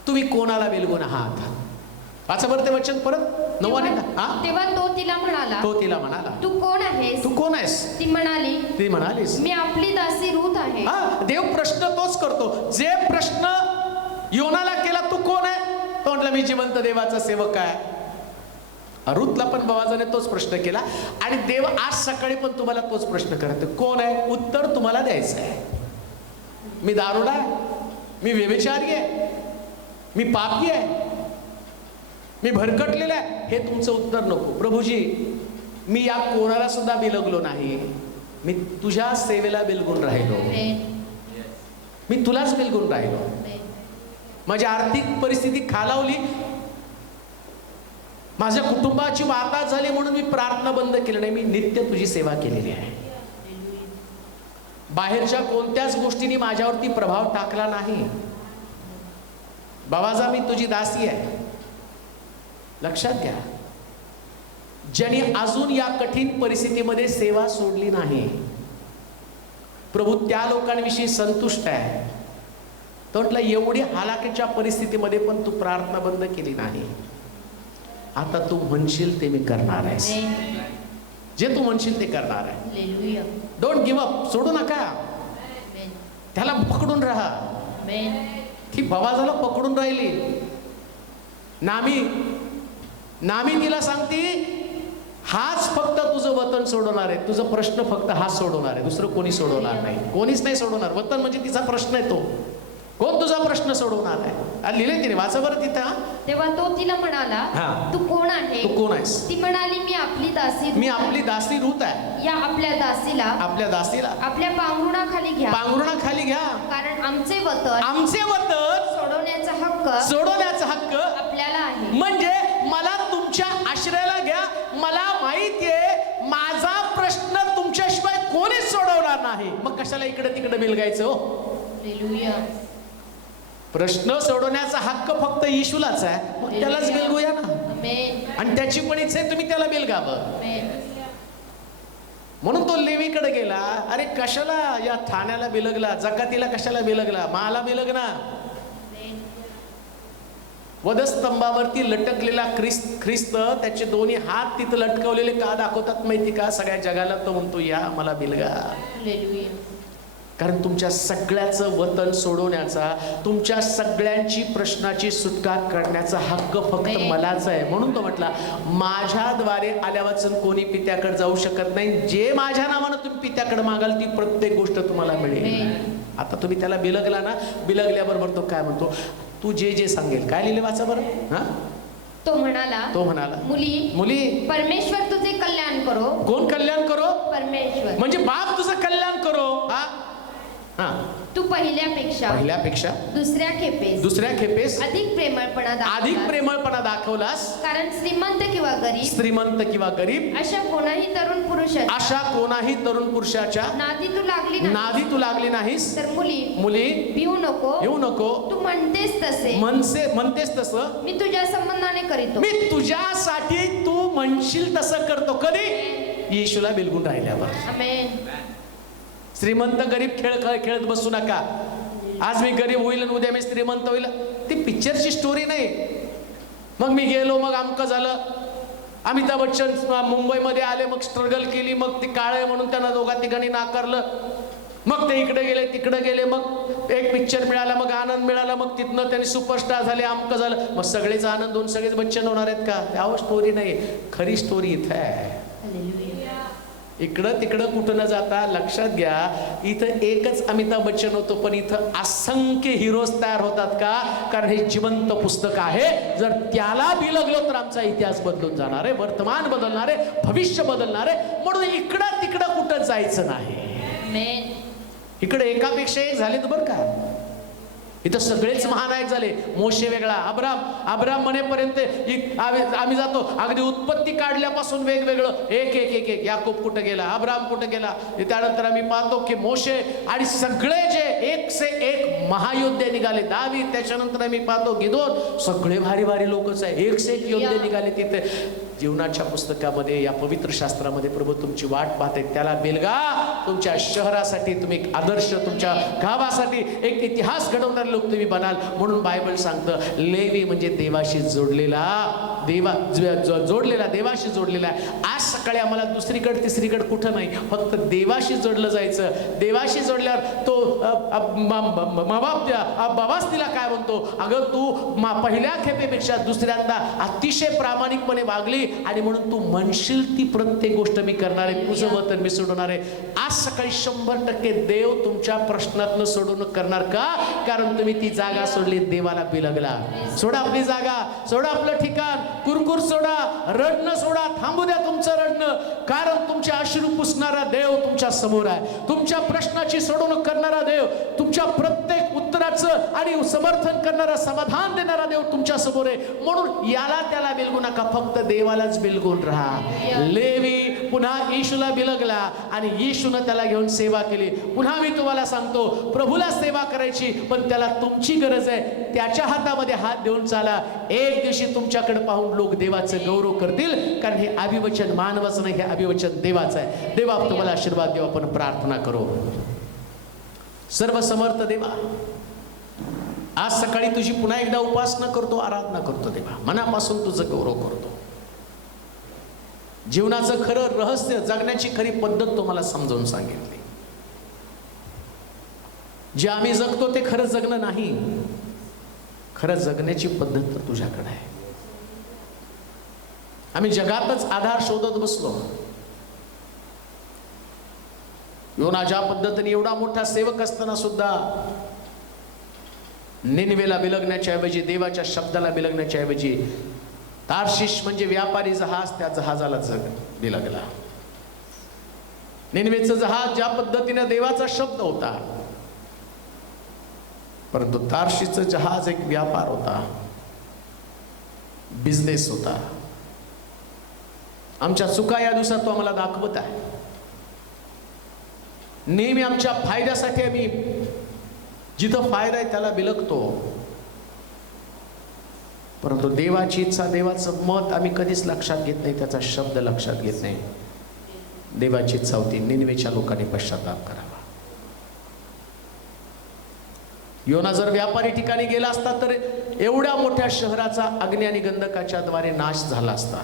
तुम्ही कोणाला बिलगून आहात? वाचा बरं ते वचन परत 9 आणि 10. तेव्हा तो तिला म्हणाला, तो तिला म्हणाला, तू कोण आहेस? तू कोण आहेस? ती म्हणालीस, मी आपली दासी रूथ आहे. देव प्रश्न तोच करतो जे प्रश्न योनाला केला, तू कोण आहे? तो म्हटला, मी जिवंत देवाचा सेवक आहे. रूथला पण बोआजाने तोच प्रश्न केला आणि देव आज सकाळी पण तुम्हाला तोच प्रश्न करतो, कोण आहे? उत्तर तुम्हाला द्यायचं आहे. मी दारुडा आहे, मी व्यभिचारी आहे, मी पापी आहे, मी भरकटलेला आहे, हे तुमचं उत्तर नको. प्रभूजी, मी या कोणाला सुद्धा बिलगलो नाही, मी तुझ्या सेवेला बिलगून राहिलो, मी तुलाच बिलगून राहिलो. माझी आर्थिक परिस्थिती खालावली, माझ्या कुटुंबाची वाताहत झाली म्हणून मी प्रार्थना बंद केली नाही, मी नित्य तुझी सेवा केलेली आहे. बाहेरच्या कोणत्याच गोष्टींनी माझ्यावरती प्रभाव टाकला नाही. बाबाजा, मी तुझी दासी आहे. लक्षात घ्या, ज्यांनी अजून या कठीण परिस्थितीमध्ये सेवा सोडली नाही, प्रभू त्या लोकांविषयी संतुष्ट आहे. तो म्हटलं, एवढी हालाकीच्या परिस्थितीमध्ये पण तू प्रार्थना बंद केली नाही. आता तू म्हणशील ते मी करणार आहेस, जे तू म्हणशील ते करणार आहे. डोंट गिव्ह अप, सोडू नका, त्याला पकडून राहा. ती बाबाजाला पकडून राहिली. नामी तिला सांगते, हाच फक्त तुझं वतन सोडवणार आहे, तुझा प्रश्न फक्त हाच सोडवणार आहे, दुसरं कोणी सोडवणार नाही, कोणीच नाही सोडवणार. वतन म्हणजे तिचा प्रश्न आहे, तो कोण तुझा प्रश्न सोडवणार आहे? लिहिले तिने, वाचा बरं तिथं. तेव्हा तो तिला म्हणाला, तू कोण आहे? तू कोण आहेस? ती म्हणाली, मी आपली दासी रूथ आहे. या आपल्या दासीला आपल्या पांघरुणाखाली घ्या, कारण आमचे वतन सोडवण्याचा हक्क आपल्याला आहे. म्हणजे मला तुमच्या आश्रयाला घ्या. मला माहितीये माझा प्रश्न तुमच्याशिवाय कोणीच सोडवणार नाही. मग कशाला इकडे तिकडे बिलगायचं? हालेलुया. प्रश्न सोडवण्याचा हक्क फक्त येशूलाच आहे, मग त्यालाच बिलगूया ना. आणि त्याची पण इच्छा आहे तुम्ही त्याला बिलगावं. म्हणून तो लेवीकडे गेला. अरे कशाला या ठाण्याला बिलगला, जकातीला कशाला बिलगला, मला बिलगना. वधस्तंभावरती लटकलेला ख्रिस्त त्याचे दोन्ही हात तिथं लटकवलेले का दाखवतात माहिती का? सगळ्या जगाला तो म्हणतो, या मला बिलगा. कारण तुमच्या सगळ्याचं वतन सोडवण्याचा, तुमच्या सगळ्यांची प्रश्नाची सुटका करण्याचा हक्क फक्त मलाच आहे. म्हणून तो म्हटला, माझ्याद्वारे आल्यावाचन कोणी पित्याकडे जाऊ शकत नाही. जे माझ्या नावानं तुम्ही पित्याकडे मागाल ती प्रत्येक गोष्ट तुम्हाला मिळेल. आता तुम्ही त्याला बिलगला ना, बिलगल्याबरोबर तो काय म्हणतो, तू जे सांगेल. काय लिहिले, वाचा बरं. तो म्हणाला, मुली परमेश्वर तुझे कल्याण करो. कोण कल्याण करो? परमेश्वर. म्हणजे बाप तुझं कल्याण करो. तू पहिल्यापेक्षा दुसऱ्या खेपेस अधिक प्रेमळपणा दाखवलास. कारण श्रीमंत किंवा गरीब अशा कोणाही तरुण पुरुषाच्या नादी तू लागली नाहीस. तर मुली भिवू नको. तू म्हणतेस तसं मी तुझ्या संबंधाने करीतो. मी तुझ्यासाठी तू म्हणशील तसं करतो. कधी? येशूला बिलगून राहिल्यावर. आमेन. श्रीमंत गरीब खेळत बसू नका. आज मी गरीब होईल आणि उद्या मी श्रीमंत होईल, ती पिक्चरची स्टोरी नाही. मग मी गेलो, मग आमकं झालं. अमिताभ बच्चन मुंबईमध्ये आले, मग स्ट्रगल केली, मग ती काळे म्हणून त्यांना दोघा तिघांनी नाकारलं. मग ते इकडे गेले तिकडे गेले, मग एक पिक्चर मिळाला, मग आनंद मिळाला, मग तिथनं त्यांनी सुपरस्टार झाले, आमकं झालं. मग सगळेच आनंद होऊन सगळेच बच्चन होणार आहेत का? त्यावर स्टोरी नाही. खरी स्टोरी इथं आहे. इकडं तिकडं कुठं न जाता लक्षात घ्या, इथं एकच अमिताभ बच्चन होतो, पण इथं असंख्य हिरोज तयार होतात का? कारण हे जिवंत पुस्तक आहे. जर त्याला बिलगलो तर आमचा इतिहास बदलून जाणार आहे, वर्तमान बदलणार आहे, भविष्य बदलणार आहे. म्हणून इकडं तिकडं कुठं जायचं नाही. इकडे एकापेक्षा एक झाले तर बरं का. इथं सगळेच महानायक झाले. मोशे वेगळा, अब्राम म्हणेपर्यंत आम्ही जातो. अगदी उत्पत्ती काढल्यापासून वेगवेगळं एक याकूब कुठं गेला, अब्राम कुठं गेला. त्यानंतर आम्ही पाहतो की मोशे आणि सगळे जे एक से एक महायोद्धे निघाले. दावीद, त्याच्यानंतर आम्ही पाहतो गिदोन. सगळे भारी भारी लोकच आहे, एक से एक योद्धे निघाले तिथे. जीवनाच्या पुस्तकामध्ये, या पवित्र शास्त्रामध्ये प्रभू तुमची वाट पाहते. त्याला बिलगा. तुमच्या शहरासाठी तुम्ही एक आदर्श, तुमच्या गावासाठी एक इतिहास घडवणारे लोक तुम्ही बनाल. म्हणून बायबल सांगतं, लेवी म्हणजे देवाशी जोडलेला, जोडलेला, देवाशी जोडलेला आहे. आज सकाळी आम्हाला दुसरीकडे तिसरीकडे कुठं नाही, फक्त देवाशी जोडलं जायचं. देवाशी जोडल्यावर तो बाबाच तिला काय म्हणतो, अगं तू पहिल्या खेपेपेक्षा दुसऱ्यांदा अतिशय प्रामाणिकपणे वागली आणि म्हणून तू म्हणशील ती प्रत्येक गोष्ट मी करणार आहे, तुझं वतन मी सोडवणार आहे. आज सकाळी 100% देव तुमच्या प्रश्नातनं सोडवणूक करणार का? कारण तुम्ही ती जागा सोडली, देवाला बिलगला. सोडा आपली जागा, सोडा आपलं ठिकाण, कुरकुर सोडा, रडणं सोडा, थांबू द्या तुमचं रडणं. कारण तुमचे अश्रू पुसणारा देव तुमच्या समोर आहे. तुमच्या प्रश्नाची सोडवणूक करणारा देव, तुमच्या प्रत्येक उत्तराचं आणि समर्थन करणारा, समाधान देणारा देव तुमच्या समोर आहे. म्हणून याला त्याला बिलगू नका, फक्त देवालाच बिलगून राहा. लेवी पुन्हा येशूला बिलगला आणि येशूनं त्याला घेऊन सेवा केली. पुन्हा मी तुम्हाला सांगतो, प्रभूला सेवा करायची, पण त्याला तुमची गरज आहे. त्याच्या हातामध्ये हात देऊन चाला. एक दिवशी तुमच्याकडे पाहून लोक देवाचं गौरव करतील, कारण हे अभिवचन मानवाचं नाही, हे अभिवचन देवाचं आहे. देवा तुम्हाला आशीर्वाद देवा. आपण प्रार्थना करू. सर्व समर्थ देवा, आज सकाळी तुझी पुन्हा एकदा उपासना करतो, आराधना करतो देवा. मनापासून तुझं गौरव करतो. जीवनाचं खरं रहस्य, जगण्याची खरी पद्धत तुम्हाला समजावून सांगितली. जे आम्ही जगतो ते खरं जगणं नाही, खरं जगण्याची पद्धत तर तुझ्याकडे आहे. आम्ही जगातच आधार शोधत बसलो. योना ज्या पद्धतीने एवढा मोठा सेवक असताना सुद्धा निनवेला बिलगण्याच्या ऐवजी, देवाच्या शब्दाला बिलगण्याच्या ऐवजी, तार्शिश म्हणजे व्यापारी जहाज, त्या जहाजाला बिलगला. निनवेचं जहाज ज्या पद्धतीने देवाचा शब्द होता, परंतु तार्शिशचं जहाज एक व्यापार होता, बिझनेस होता. आमच्या चुका या दिवसात तो आम्हाला दाखवत आहे. नेहमी आमच्या फायद्यासाठी आम्ही जिथं फायदा आहे त्याला बिलगतो, परंतु देवाची इच्छा, देवाचं मत आम्ही कधीच लक्षात घेत नाही, त्याचा शब्द लक्षात घेत नाही. देवाची इच्छा होती निनवेच्या लोकांनी पश्चाताप करावा. योना जर व्यापारी ठिकाणी गेला असता तर एवढ्या मोठ्या शहराचा अग्नी आणि गंधकाच्या द्वारे नाश झाला असता.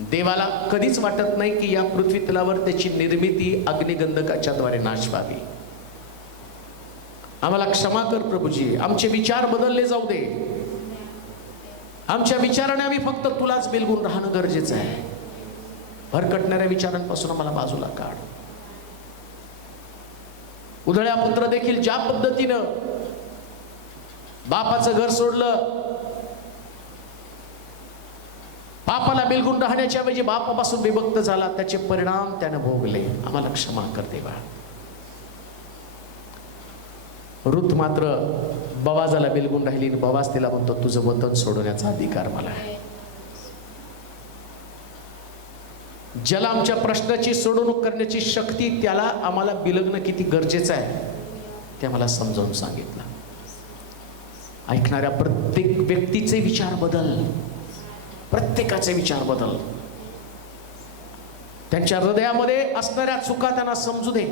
देवाला कधीच वाटत नाही की या पृथ्वी तलावर त्याची निर्मिती अग्निगंधकाच्या द्वारे नाश व्हावी. आम्हाला क्षमा कर प्रभूजी, आमचे विचार बदलले जाऊ दे. आमच्या विचाराने आम्ही फक्त तुलाच बिलगून राहणं गरजेचं आहे. भरकटणाऱ्या विचारांपासून आम्हाला बाजूला काढ. उधळ्या पुत्र देखील ज्या पद्धतीनं बापाचं घर सोडलं, बापाला बिलगून राहण्याच्या ऐवजी बापापासून विभक्त झाला, त्याचे परिणाम त्याने भोगले. आम्हाला क्षमा कर देवा. रुत मात्र बवाजाला बिलगून राहिली. बवाज तिला म्हणतो, तुझं वतन सोडवण्याचा अधिकार मला आहे. ज्याला आमच्या प्रश्नाची सोडवणूक करण्याची शक्ती, त्याला आम्हाला बिलगणं किती गरजेचं आहे ते आम्हाला समजावून सांगितलं. ऐकणाऱ्या प्रत्येक व्यक्तीचे विचार बदल, प्रत्येकाचे विचार बदल. त्यांच्या हृदयामध्ये असणाऱ्या चुका त्यांना समजू दे.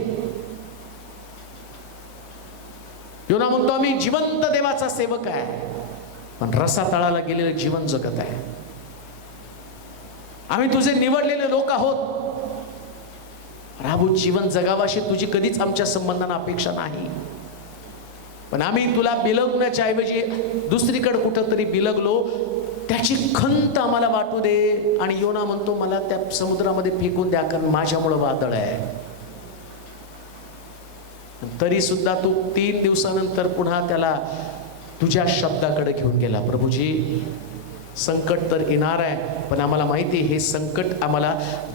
योना म्हणतो, आम्ही जिवंत देवाचा सेवक आहे, पण रसातळाला गेलेलं जीवन जगत आहे. आम्ही तुझे निवडलेले लोक आहोत. राबू जीवन जगावाशी तुझी कधीच आमच्या संबंधांना अपेक्षा नाही, पण आम्ही तुला बिलगण्याच्या ऐवजी दुसरीकडे कुठं तरी बिलगलो, त्याची खंत आम्हाला वाटू दे. आणि योना म्हणतो, मला त्या समुद्रामध्ये फेकून द्या, कारण माझ्यामुळं वादळ आहे. तरी सुद्धा तू 3 दिवसानंतर पुन्हा त्याला तुझ्या शब्दाकडे घेऊन गेला. प्रभूजी, संकट तर येणार आहे, पण आम्हाला माहिती आहे हे संकट आम्हाला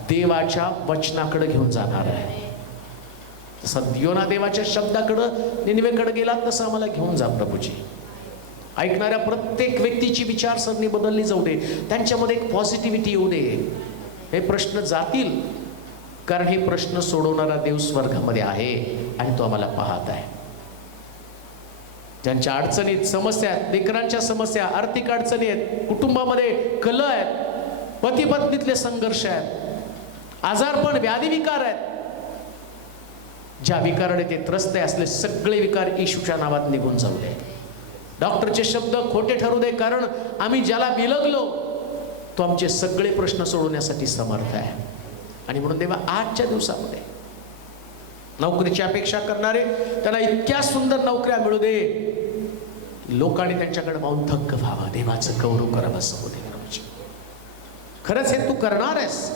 देवाच्या वचनाकडे घेऊन जाणार आहे. तसं योना देवाच्या शब्दाकडे, निनवेकडे गेला, तसं आम्हाला घेऊन जा प्रभूजी. ऐकणाऱ्या प्रत्येक व्यक्तीची विचारसरणी बदलली जाऊ दे. त्यांच्यामध्ये एक पॉझिटिव्हिटी येऊ दे. हे प्रश्न जातील, कारण हे प्रश्न सोडवणारा देव स्वर्गामध्ये आहे आणि तो आम्हाला पाहत आहे. ज्यांच्या अडचणीत, समस्या आहेत, लेकरांच्या समस्या, आर्थिक अडचणी आहेत, कुटुंबामध्ये कलह आहेत, पती पत्नीतले संघर्ष आहेत, आजारपण, व्याधी विकार आहेत, ज्या विकाराने ते त्रस्त आहे असले सगळे विकार येशूच्या नावात निघून जाऊ दे. डॉक्टरचे शब्द खोटे ठरू दे, कारण आम्ही ज्याला बिलगलो तो आमचे सगळे प्रश्न सोडवण्यासाठी समर्थ आहे. आणि म्हणून देवा आजच्या दिवसामध्ये नोकरीची अपेक्षा करणारे त्यांना इतक्या सुंदर नोकऱ्या मिळू दे, लोकांनी त्यांच्याकडे पाहून थक्क व्हावं, देवाचं गौरव करावं असं होते. खरंच हे तू करणार आहेस.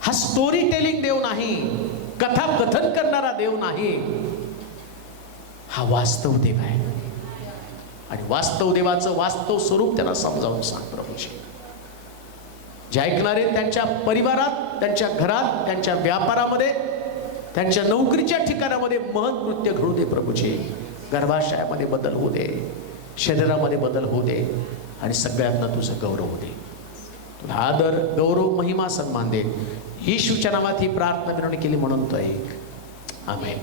हा स्टोरी टेलिंग देव नाही, कथा कथन करणारा देव नाही, हा वास्तव देव आहे. आणि वास्तव देवाचं वास्तव स्वरूप त्यांना समजावून सांग प्रभूजी. जे ऐकणारे त्यांच्या परिवारात, त्यांच्या घरात, त्यांच्या व्यापारामध्ये, त्यांच्या नोकरीच्या ठिकाणामध्ये महत् कृत्य घडू दे प्रभूजी. गर्भाशयामध्ये बदल होऊ दे, शरीरामध्ये बदल होऊ दे, आणि सगळ्यांना तुझं गौरव होऊ दे. तुला आदर, गौरव, महिमा, सन्मान दे. येशूच्या नावात ही प्रार्थना विनवणी केली म्हणून तो ऐक. आमेन.